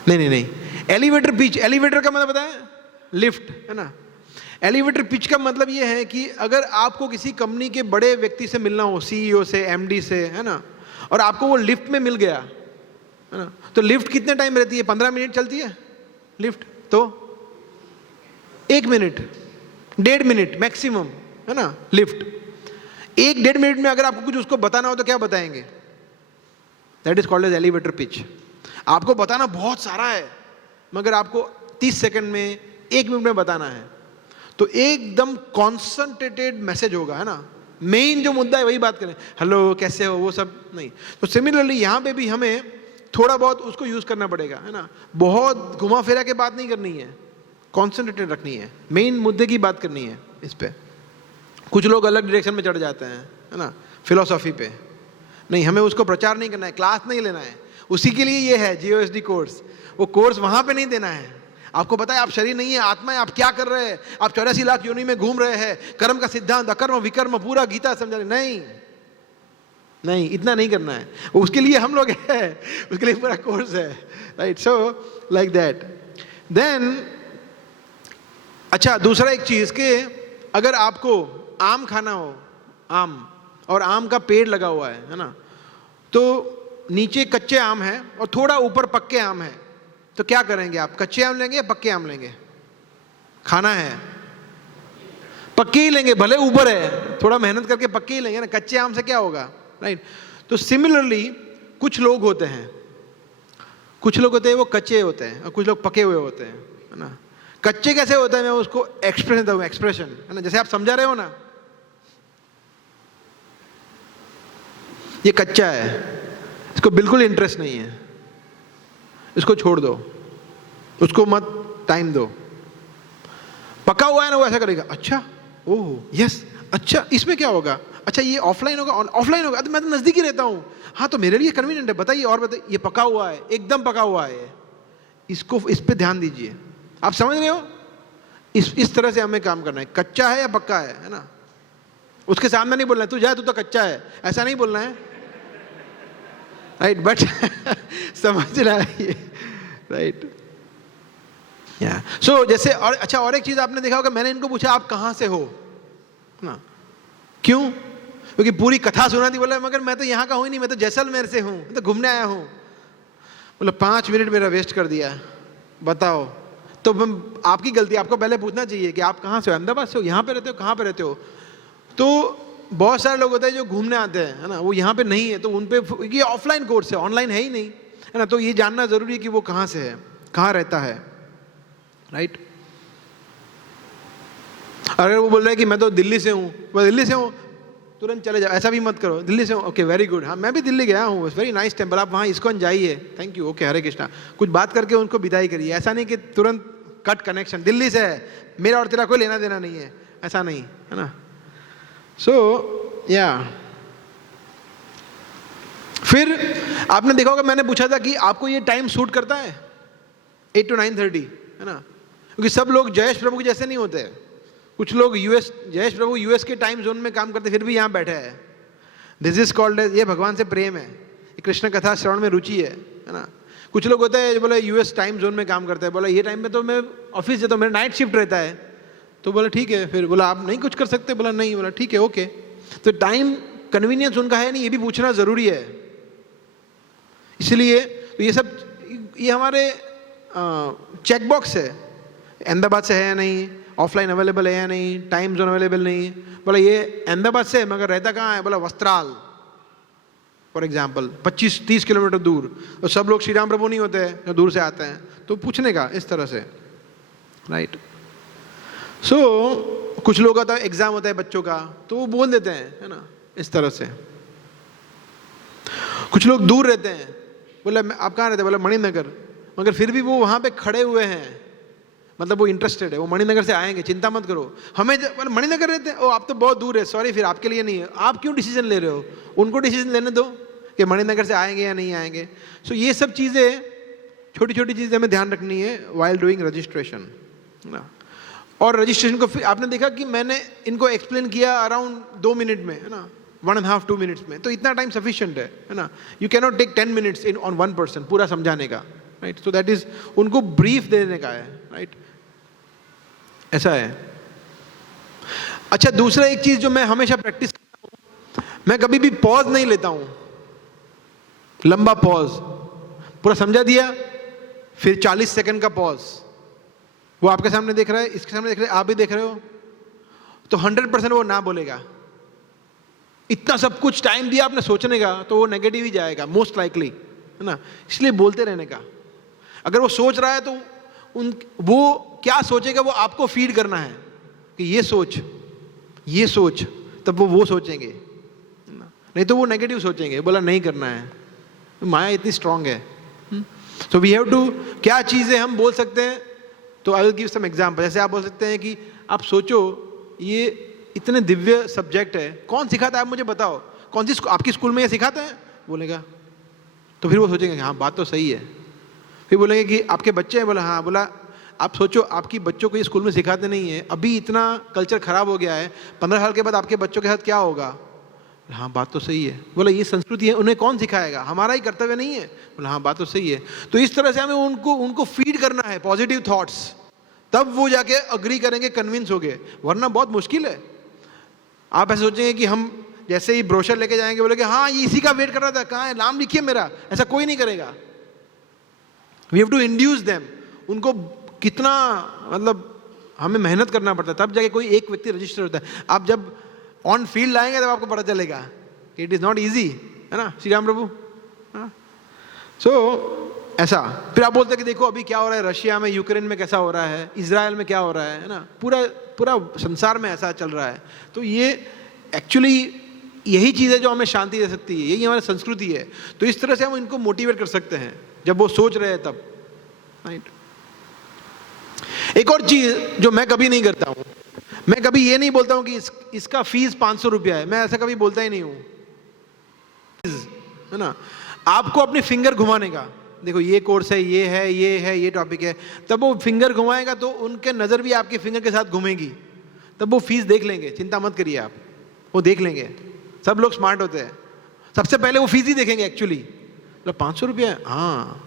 नहीं, एलिवेटर पिच, एलिवेटर का मतलब पता है? लिफ्ट, है ना। एलिवेटर पिच का मतलब ये है कि अगर आपको किसी कंपनी के बड़े व्यक्ति से मिलना हो, सीईओ से, एमडी से, है ना, और आपको वो लिफ्ट में मिल गया, है ना, तो लिफ्ट कितने टाइम रहती है? 15 मिनट चलती है लिफ्ट, तो 1 मिनट, 1.5 मिनट मैक्सिमम, है ना। लिफ्ट 1-1.5 मिनट में अगर आपको कुछ उसको बताना हो तो क्या बताएंगे? That is called as elevator pitch. आपको बताना बहुत सारा है, मगर आपको 30 सेकंड में, 1 मिनट में बताना है, तो एकदम कॉन्संट्रेटेड मैसेज होगा, है ना। मेन जो मुद्दा है वही बात करें, हेलो कैसे हो, वो सब नहीं। तो सिमिलरली यहाँ पे भी हमें थोड़ा बहुत उसको यूज करना पड़ेगा, है ना। बहुत घुमा फिरा के बात नहीं करनी है, कॉन्सेंट्रेटेड रखनी है, मेन मुद्दे की बात करनी है इस पे। कुछ लोग अलग डायरेक्शन में चढ़ जाते हैं, है ना, फिलॉसफी पे। नहीं, हमें उसको प्रचार नहीं करना है, क्लास नहीं लेना है। उसी के लिए ये है GOSD कोर्स। वो कोर्स वहां पे नहीं देना है। आपको पता है आप शरीर नहीं है, आत्मा है, आप क्या कर रहे हैं? आप 84 लाख योनि में घूम रहे हैं, कर्म का सिद्धांत, अकर्म विकर्म, पूरा गीता समझा रहे। नहीं, इतना नहीं करना है। उसके लिए हम लोग है, उसके लिए पूरा कोर्स है, right. So like that. Then अच्छा, दूसरा एक चीज कि अगर आपको आम खाना हो, आम, और आम का पेड़ लगा हुआ है ना, तो नीचे कच्चे आम है और थोड़ा ऊपर पक्के आम है, तो क्या करेंगे आप? कच्चे आम लेंगे या पक्के आम लेंगे? खाना है पक्के ही लेंगे, भले ऊपर है, थोड़ा मेहनत करके पक्के ही लेंगे ना। कच्चे आम से क्या होगा, राइट। तो सिमिलरली कुछ लोग होते हैं वो कच्चे होते हैं और कुछ लोग पके हुए होते हैं, है ना। कच्चे कैसे होते हैं, मैं उसको एक्सप्रेशन, है ना, जैसे आप समझा रहे हो ना, ये कच्चा है, इसको बिल्कुल इंटरेस्ट नहीं है, इसको छोड़ दो, उसको मत टाइम दो। पका हुआ है ना, वो ऐसा करेगा, अच्छा, ओह यस, अच्छा इसमें क्या होगा, अच्छा ये ऑफलाइन होगा, ऑफलाइन होगा, तो मैं तो नज़दीक ही रहता हूँ, हाँ तो मेरे लिए कन्वीनियंट है, बताइए और बताइए। ये पका हुआ है, एकदम पका हुआ है, इसको इस पे ध्यान दीजिए। आप समझ रहे हो? इस तरह से हमें काम करना है। कच्चा है या पक्का है ना? उसके सामने नहीं बोलना है तू जा तू तो कच्चा है, ऐसा नहीं बोलना है, राइट? बट समझ रहा है ये, राइट? या सो जैसे और अच्छा, और एक चीज आपने देखा होगा, मैंने इनको पूछा आप कहाँ से हो ना, क्यों? क्योंकि पूरी कथा सुना थी, बोला मगर मैं तो यहाँ का हूँ ही नहीं, मैं तो जैसलमेर से हूँ, मैं तो घूमने आया हूँ। बोला 5 मिनट मेरा वेस्ट कर दिया, बताओ। तो आपकी गलती, आपको पहले पूछना चाहिए कि आप कहाँ से हो, अहमदाबाद से हो, यहाँ पे रहते हो, कहाँ पे रहते हो? तो बहुत सारे लोग होते हैं जो घूमने आते हैं, है ना, वो यहाँ पे नहीं है, तो उन पे ये ऑफलाइन कोर्स है, ऑनलाइन है ही नहीं, है ना, तो ये जानना जरूरी है कि वो कहाँ से है, कहाँ रहता है, राइट? अगर वो बोल रहे हैं कि मैं तो दिल्ली से हूँ, वो दिल्ली से हूँ, तुरंत चले जाओ, ऐसा भी मत करो, दिल्ली से हूँ, ओके वेरी गुड, हाँ मैं भी दिल्ली गया हूँ, वेरी नाइस टेम्पल, आप वहाँ इस्कॉन जाइए, थैंक यू, ओके हरे कृष्णा, कुछ बात करके उनको विदाई करिए। ऐसा नहीं कि तुरंत कट कनेक्शन, दिल्ली से है, मेरा और तेरा कोई लेना देना नहीं है, ऐसा नहीं, है ना? सो या फिर आपने देखा होगा, मैंने पूछा था कि आपको ये टाइम सूट करता है 8 to 9:30, है ना? क्योंकि सब लोग जयेश प्रभु के जैसे नहीं होते, कुछ लोग जयेश प्रभु यूएस के टाइम जोन में काम करते फिर भी यहाँ बैठे हैं। दिस इज कॉल्ड, ये भगवान से प्रेम है, ये कृष्ण कथा श्रवण में रुचि है ना? कुछ लोग होते हैं जो बोले यूएस टाइम जोन में काम करते हैं, बोला ये टाइम में तो मैं ऑफिस जाता हूँ, मेरा नाइट शिफ्ट रहता है, तो बोला ठीक है, फिर बोला आप नहीं कुछ कर सकते, बोला नहीं, बोला ठीक है ओके। तो टाइम कन्वीनियंस उनका है नहीं, ये भी पूछना जरूरी है। इसलिए तो ये सब, ये हमारे चेकबॉक्स है, अहमदाबाद से है या नहीं, ऑफलाइन अवेलेबल है या नहीं, टाइम जोन अवेलेबल नहीं। बोला ये अहमदाबाद से है मगर रहता कहाँ है? बोला वस्त्राल फॉर एग्जाम्पल, 25-30 किलोमीटर दूर। तो सब लोग श्री राम प्रभु नहीं होते हैं जो दूर से आते हैं, तो पूछने का इस तरह से, राइट? सो कुछ लोग का एग्जाम होता है बच्चों का, तो वो बोल देते हैं, है ना, इस तरह से। कुछ लोग दूर रहते हैं, बोले आप कहाँ रहते हैं? बोला मणिनगर, मगर फिर भी वो वहाँ पे खड़े हुए हैं, मतलब वो इंटरेस्टेड है, वो मणिनगर से आएंगे, चिंता मत करो। हमें मणिनगर रहते हैं, ओ आप तो बहुत दूर है, सॉरी फिर आपके लिए नहीं है। आप क्यों डिसीजन ले रहे हो? उनको डिसीजन लेने दो कि मणिनगर से आएंगे या नहीं आएंगे। सो ये सब चीज़ें, छोटी छोटी चीज़ें हमें ध्यान रखनी है वाइल डूइंग रजिस्ट्रेशन, ना। और रजिस्ट्रेशन को फिर आपने देखा कि मैंने इनको एक्सप्लेन किया अराउंड 2 मिनट में, है ना, 1.5-2 मिनट्स में, तो इतना टाइम सफिशिएंट है ना। You can not take 10 minutes in on 1 person पूरा समझाने का, राइट? सो दैट इज, उनको ब्रीफ देने का है, राइट? ऐसा है। अच्छा, दूसरा एक चीज जो मैं हमेशा प्रैक्टिस करता हूं, मैं कभी भी पॉज नहीं लेता हूं, लंबा पॉज, पूरा समझा दिया फिर 40 सेकंड का पॉज। वो आपके सामने देख रहा है, इसके सामने देख रहे हैं, आप भी देख रहे हो, तो 100% वो ना बोलेगा। इतना सब कुछ टाइम दिया आपने सोचने का, तो वो नेगेटिव ही जाएगा मोस्ट लाइकली, है ना। इसलिए बोलते रहने का। अगर वो सोच रहा है तो वो क्या सोचेगा, वो आपको फीड करना है कि ये सोच, तब वो सोचेंगे, नहीं तो वो नेगेटिव सोचेंगे, बोला नहीं करना है। तो माया इतनी स्ट्रांग है। सो वी हैव टू, क्या चीज़ें हम बोल सकते हैं, तो I will give some example. जैसे आप बोल सकते हैं कि आप सोचो ये इतने दिव्य सब्जेक्ट है, कौन सिखाता है आप मुझे बताओ, कौन सी आपकी स्कूल में ये सिखाते हैं? बोलेगा, तो फिर वो सोचेंगे हाँ बात तो सही है। फिर बोलेंगे कि आपके बच्चे हैं? बोला हाँ। बोला आप सोचो आपकी बच्चों को ये स्कूल में सिखाते नहीं है, अभी इतना कल्चर खराब हो गया है, 15 साल के बाद आपके बच्चों के साथ क्या होगा? हाँ बात तो सही है। बोला ये संस्कृति है, उन्हें कौन सिखाएगा? हमारा ही कर्तव्य नहीं है? बोला हाँ बात तो सही है। तो इस तरह से हमें उनको फीड करना है पॉजिटिव थॉट्स, तब वो जाके अग्री करेंगे, कन्विंस हो गए, वरना बहुत मुश्किल है। आप ऐसे सोचेंगे कि हम जैसे ही ब्रोशर लेके जाएंगे, बोले कि हाँ ये इसी का वेट कर रहा था, कहाँ है, नाम लिखिए मेरा, ऐसा कोई नहीं करेगा। We have to induce them. उनको कितना, मतलब हमें मेहनत करना पड़ता है, तब जाके कोई एक व्यक्ति रजिस्टर होता है। आप जब ऑन फील्ड आएंगे तब आपको पता चलेगा कि इट इज नॉट ईजी, है ना श्री राम प्रभु। सो ऐसा। फिर आप बोलते हैं कि देखो अभी क्या हो रहा है रशिया में, यूक्रेन में कैसा हो रहा है, इजराइल में क्या हो रहा है ना, पूरा संसार में ऐसा चल रहा है। तो ये एक्चुअली यही चीज़ है जो हमें शांति दे सकती है, यही हमारी संस्कृति है। तो इस तरह से हम इनको मोटिवेट कर सकते हैं जब वो सोच रहे हैं तब, राइट। एक और चीज जो मैं कभी नहीं करता हूं, मैं कभी ये नहीं बोलता हूँ कि इसका फीस 500 रुपया है, मैं ऐसा कभी बोलता ही नहीं हूँ, है ना। आपको अपनी फिंगर घुमाने का, देखो ये कोर्स है, ये टॉपिक है, तब वो फिंगर घुमाएगा तो उनके नज़र भी आपके फिंगर के साथ घूमेगी, तब वो फीस देख लेंगे, चिंता मत करिए आप, वो देख लेंगे। सब लोग स्मार्ट होते हैं, सबसे पहले वो फीस ही देखेंगे एक्चुअली, मतलब 500 रुपया है, हाँ।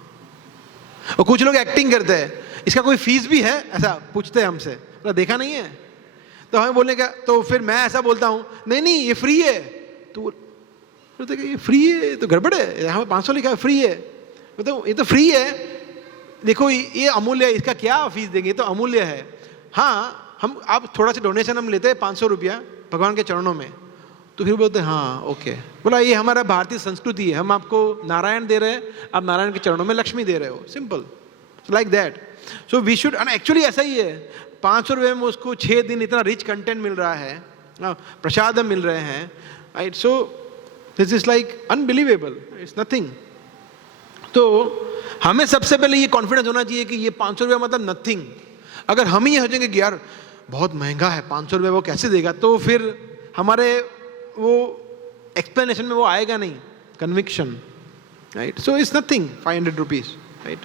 और कुछ लोग एक्टिंग करते हैं, इसका कोई फीस भी है ऐसा पूछते हैं हमसे, मतलब देखा नहीं है, तो हमें बोलने का, तो फिर मैं ऐसा बोलता हूँ नहीं ये फ्री है, तो ये फ्री है तो गड़बड़ है, यहाँ 500 लिखा है फ्री है, मतलब ये तो फ्री है, देखो ये अमूल्य है, इसका क्या फीस देंगे, ये तो अमूल्य है। हाँ हम आप थोड़ा सा डोनेशन हम लेते हैं 500 रुपया भगवान के चरणों में, तो फिर बोलते हैं हाँ ओके, बोला ये हमारा भारतीय संस्कृति है, हम आपको नारायण दे रहे हैं, आप नारायण के चरणों में लक्ष्मी दे रहे हो, simple, like that. So we should, actually ऐसा ही है, 500 रुपये में उसको 6 दिन इतना रिच कंटेंट मिल रहा है, प्रसाद मिल रहे हैं, right. So this is like unbelievable, it's nothing. तो हमें सबसे पहले ये कॉन्फिडेंस होना चाहिए कि ये 500 रुपया मतलब नथिंग। अगर हम ही सोचेंगे कि यार बहुत महंगा है, 500 रुपये वो कैसे देगा, तो फिर हमारे वो एक्सप्लेनेशन में वो आएगा नहीं, conviction, right. So it's nothing 500 rupees, right.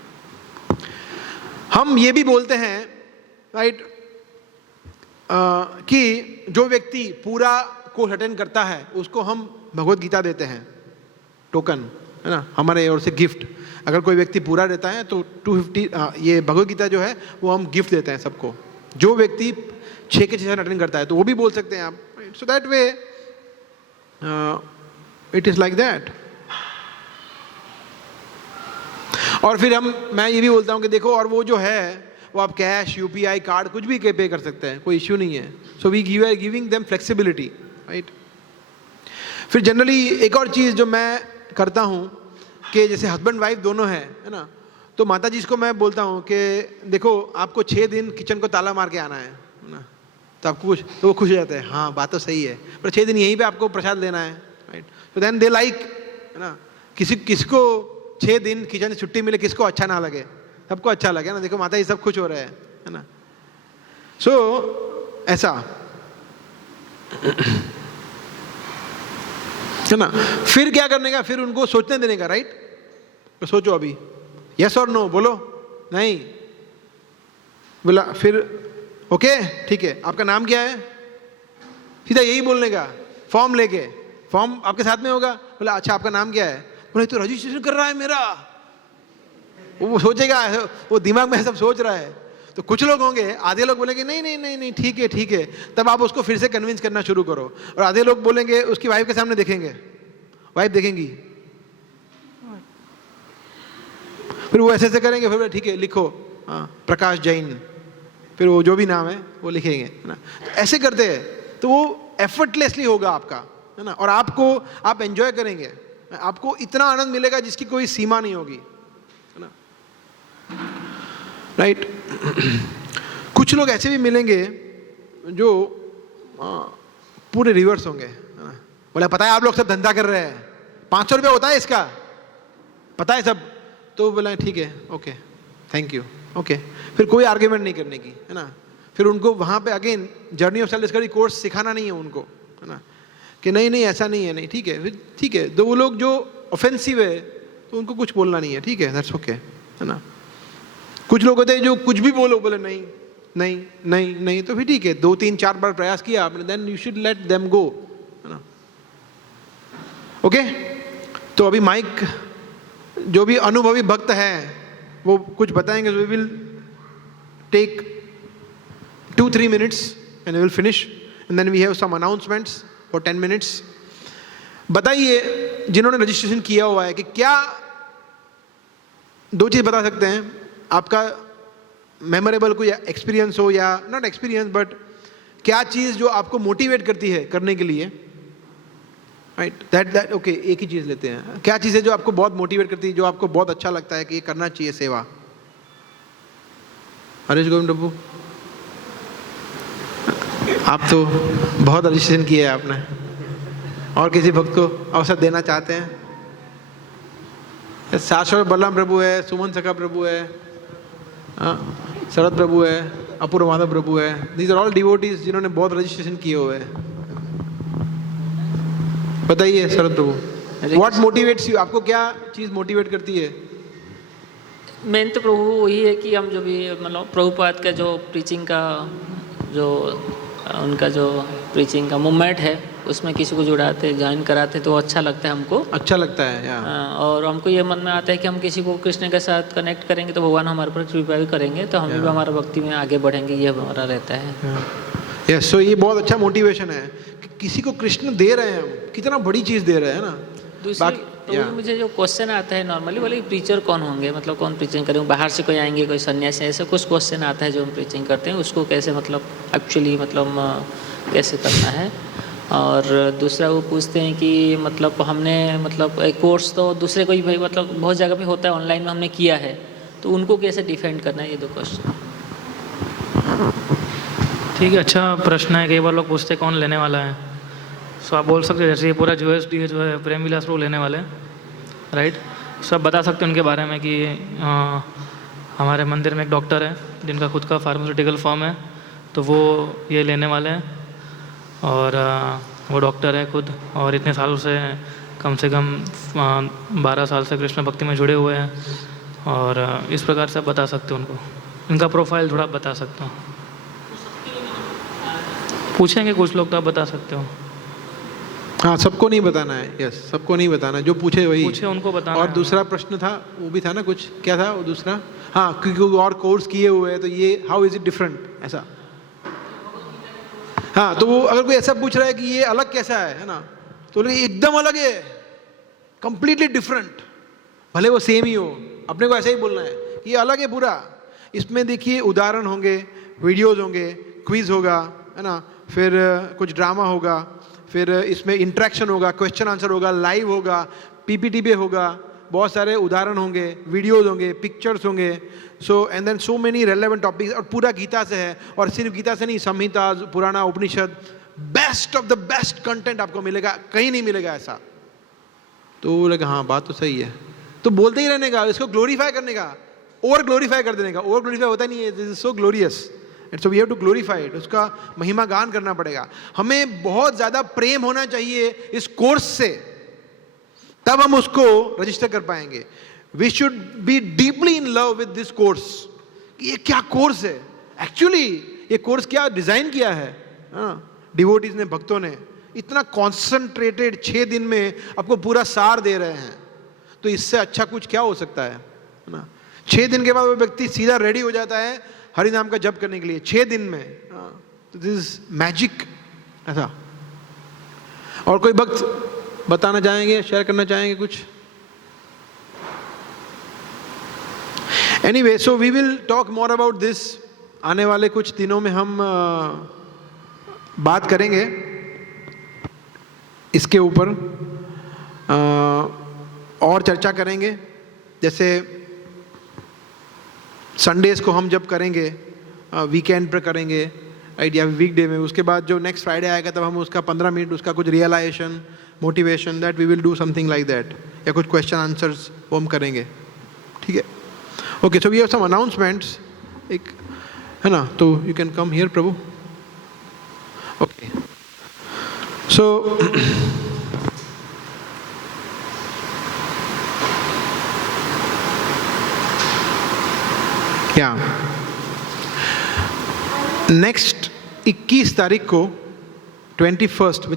हम ये भी बोलते हैं, राइट, कि जो व्यक्ति पूरा कोर्स अटेंड करता है उसको हम भगवत गीता देते हैं, टोकन, है ना, हमारे ओर से गिफ्ट। अगर कोई व्यक्ति पूरा रहता है तो 250 ये भगवत गीता जो है वो हम गिफ्ट देते हैं सबको, जो व्यक्ति 6 के 6 सेशन अटेंड करता है, तो वो भी बोल सकते हैं आप, so that way it is like that. और फिर मैं ये भी बोलता हूँ कि देखो, और वो जो है वो आप कैश, यूपीआई, कार्ड कुछ भी पे कर सकते हैं, कोई इश्यू नहीं है। So we giving them flexibility, right. फिर जनरली एक और चीज़ जो मैं करता हूँ कि जैसे हस्बैंड वाइफ दोनों है ना, तो माता जी को मैं बोलता हूँ कि देखो आपको 6 दिन किचन को ताला मार के आना है ना, तो आपको कुछ, तो वो खुश हो जाते हैं, हाँ बात तो सही है, पर 6 दिन यहीं पे आपको प्रसाद लेना है, राइट। तो देन दे लाइक, है ना, किसको 6 दिन किचन से छुट्टी मिले, किसको अच्छा ना लगे, सबको अच्छा लगे ना, देखो माता जी सब खुश हो रहे हैं, है ना। सो ऐसा है ना। फिर क्या करने का, फिर उनको सोचने देने का, राइट। तो सोचो अभी, यस और नो बोलो, नहीं बोला, फिर ओके ठीक है, आपका नाम क्या है, सीधा यही बोलने का, फॉर्म लेके, फॉर्म आपके साथ में होगा, बोला अच्छा आपका नाम क्या है, बोले तो रजिस्ट्रेशन कर रहा है मेरा, वो सोचेगा, वो दिमाग में सब सोच रहा है। तो कुछ लोग होंगे, आधे लोग बोलेंगे नहीं नहीं नहीं नहीं ठीक है, तब आप उसको फिर से कन्विंस करना शुरू करो। और आधे लोग बोलेंगे, उसकी वाइफ के सामने देखेंगे, वाइफ देखेंगी, फिर वो ऐसे करेंगे, फिर ठीक है लिखो, हाँ प्रकाश जैन, फिर वो जो भी नाम है वो लिखेंगे, है ना। तो ऐसे करते हैं तो वो एफर्टलेसली होगा आपका, है ना, और आप एंजॉय करेंगे, आपको इतना आनंद मिलेगा जिसकी कोई सीमा नहीं होगी, है ना, राइट। कुछ लोग ऐसे भी मिलेंगे जो पूरे रिवर्स होंगे, है ना, बोले पता है आप लोग सब धंधा कर रहे हैं, 500 रुपया होता है इसका, पता है सब, तो बोला ठीक है ओके थैंक यू ओके, फिर कोई आर्ग्यूमेंट नहीं करने की, है ना। फिर उनको वहाँ पे again journey of self discovery course सिखाना नहीं है उनको, है ना, कि नहीं ऐसा नहीं है, नहीं ठीक है, फिर ठीक है। तो वो लोग जो ऑफेंसिव है तो उनको कुछ बोलना नहीं है, ठीक है दैट्स ओके, है ना। कुछ लोग होते हैं जो कुछ भी बोले नहीं नहीं नहीं नहीं, तो फिर ठीक है, 2-3-4 बार प्रयास किया आपने, then you should let them go, है ना, ओके। तो अभी माइक जो भी अनुभवी भक्त हैं वो कुछ बताएंगे, we will take 2-3 minutes and we will finish and then we have some announcements for 10 minutes. बताइए जिन्होंने रजिस्ट्रेशन किया हुआ है कि क्या 2 चीज़ बता सकते हैं, आपका मेमोरेबल कोई एक्सपीरियंस हो, या नॉट एक्सपीरियंस बट क्या चीज़ जो आपको मोटिवेट करती है करने के लिए, राइट, दैट ओके, एक ही चीज़ लेते हैं, क्या चीज़ है जो आपको बहुत मोटिवेट करती है, जो आपको बहुत अच्छा लगता है कि ये करना चाहिए सेवा। हरीश गोविंद प्रभु, आप तो बहुत रजिस्ट्रेशन किया है आपने, और किसी भक्त को अवसर देना चाहते हैं? शाश्वत बलराम प्रभु है, सुमन सखा प्रभु है, शरद प्रभु है, अपूर्व माधव प्रभु है, दीज आर ऑल डिवोटीज जिन्होंने बहुत रजिस्ट्रेशन किए हुए हैं। बताइए शरद प्रभु, व्हाट मोटिवेट्स यू, आपको क्या चीज़ मोटिवेट करती है? मेन तो प्रभु वही है कि हम जो भी मतलब प्रभुपाद का जो प्रीचिंग का जो उनका जो प्रीचिंग का मूवमेंट है उसमें किसी को जुड़ाते ज्वाइन कराते तो अच्छा लगता है हमको। अच्छा लगता है या और हमको ये मन में आता है कि हम किसी को कृष्ण के साथ कनेक्ट करेंगे तो भगवान हमारे पर कृपा भी करेंगे, तो हम भी हमारा भक्ति में आगे बढ़ेंगे, ये हमारा रहता है। यस, सो ये बहुत अच्छा मोटिवेशन है कि किसी को कृष्ण दे रहे हैं हम, कितना बड़ी चीज़ दे रहे हैं ना। दूसरी तो मुझे जो क्वेश्चन आता है नॉर्मली बोले प्रीचर कौन होंगे, मतलब कौन प्रीचिंग करेंगे, बाहर से कोई आएंगे, कोई सन्यासी, ऐसे कुछ क्वेश्चन आता है जो हम प्रीचिंग करते हैं उसको कैसे मतलब एक्चुअली मतलब कैसे करना है। और दूसरा वो पूछते हैं कि मतलब हमने मतलब एक कोर्स तो दूसरे कोई भाई मतलब बहुत जगह पे होता है ऑनलाइन में हमने किया है, तो उनको कैसे डिफेंड करना है, ये दो क्वेश्चन। ठीक है, अच्छा प्रश्न है। कई बार लोग पूछते हैं कौन लेने वाला है, सो आप बोल सकते हैं जैसे ये पूरा USD जो है प्रेम विलास प्रभु लेने वाले हैं, राइट। सो आप बता सकते हैं उनके बारे में कि हमारे मंदिर में एक डॉक्टर है जिनका खुद का फार्मास्यूटिकल फर्म है, तो वो ये लेने वाले हैं। और वो डॉक्टर है खुद और इतने सालों से कम 12 साल से कृष्ण भक्ति में जुड़े हुए हैं। और इस प्रकार से आप बता सकते हो उनको, इनका प्रोफाइल थोड़ा बता सकते हो। पूछेंगे कुछ लोग तो आप बता सकते हो। हाँ, सबको नहीं बताना है। यस, सबको नहीं बताना, जो पूछे वही पूछे उनको बताना और है। दूसरा प्रश्न था वो भी था ना कुछ, क्या था वो दूसरा? हाँ, क्योंकि और कोर्स किए हुए हैं तो ये हाउ इज इट डिफरेंट, ऐसा। हाँ, तो वो अगर कोई ऐसा पूछ रहा है कि ये अलग कैसा है ना, तो बोले एकदम अलग है, कंप्लीटली डिफरेंट। भले वो सेम ही हो, अपने को ऐसा ही बोलना है कि ये अलग है पूरा। इसमें देखिए उदाहरण होंगे, वीडियोज होंगे, क्विज होगा, है ना, फिर कुछ ड्रामा होगा, फिर इसमें इंटरेक्शन होगा, क्वेश्चन आंसर होगा, लाइव होगा, PPT पे होगा, बहुत सारे उदाहरण होंगे, वीडियोस होंगे, पिक्चर्स होंगे। So and then so many relevant topics, और पूरा गीता से है, और सिर्फ गीता से नहीं, संहिता, पुराना, उपनिषद, best of the best content आपको मिलेगा, कहीं नहीं मिलेगा ऐसा। तो वो लगा हाँ बात तो सही है, तो बोलते ही रहने का, इसको ग्लोरीफाई करने का, ओवर ग्लोरीफाई कर देने का। ओवर ग्लोरीफाई होता नहीं है, this is so glorious, it's so we have to glorify it, उसका महिमा गान करना पड़ेगा। हमें बहुत ज़्यादा प्रेम होना चाहिए इस कोर्स से, तब हम उसको रजिस्टर कर पाएंगे। We should be deeply in love with this course. ये क्या कोर्स है एक्चुअली, ये कोर्स क्या डिज़ाइन किया है डिवोटीज ने, भक्तों ने, इतना कॉन्सेंट्रेटेड 6 दिन में आपको पूरा सार दे रहे हैं। तो इससे अच्छा कुछ क्या हो सकता है ना। 6 दिन के बाद वो व्यक्ति सीधा रेडी हो जाता है हरि नाम का जप करने के लिए, 6 दिन में। तो दिस इज मैजिक ऐसा। और कोई भक्त बताना चाहेंगे, शेयर करना चाहेंगे कुछ? Anyway, so we will talk more about this. आने वाले कुछ दिनों में हम बात करेंगे इसके ऊपर, और चर्चा करेंगे। जैसे संडेज को हम जब करेंगे, वीकेंड पर करेंगे, राइट, या वीकडे में, उसके बाद जो नेक्स्ट फ्राइडे आएगा तब हम उसका 15 मिनट उसका कुछ realisation, motivation, that we will do something like that, या कुछ क्वेश्चन आंसर्स वो हम करेंगे, ठीक है? Okay, so we have some announcements, एक है ना, तो यू कैन कम हियर प्रभु। ओके, सो क्या नेक्स्ट 21 तारीख को 21st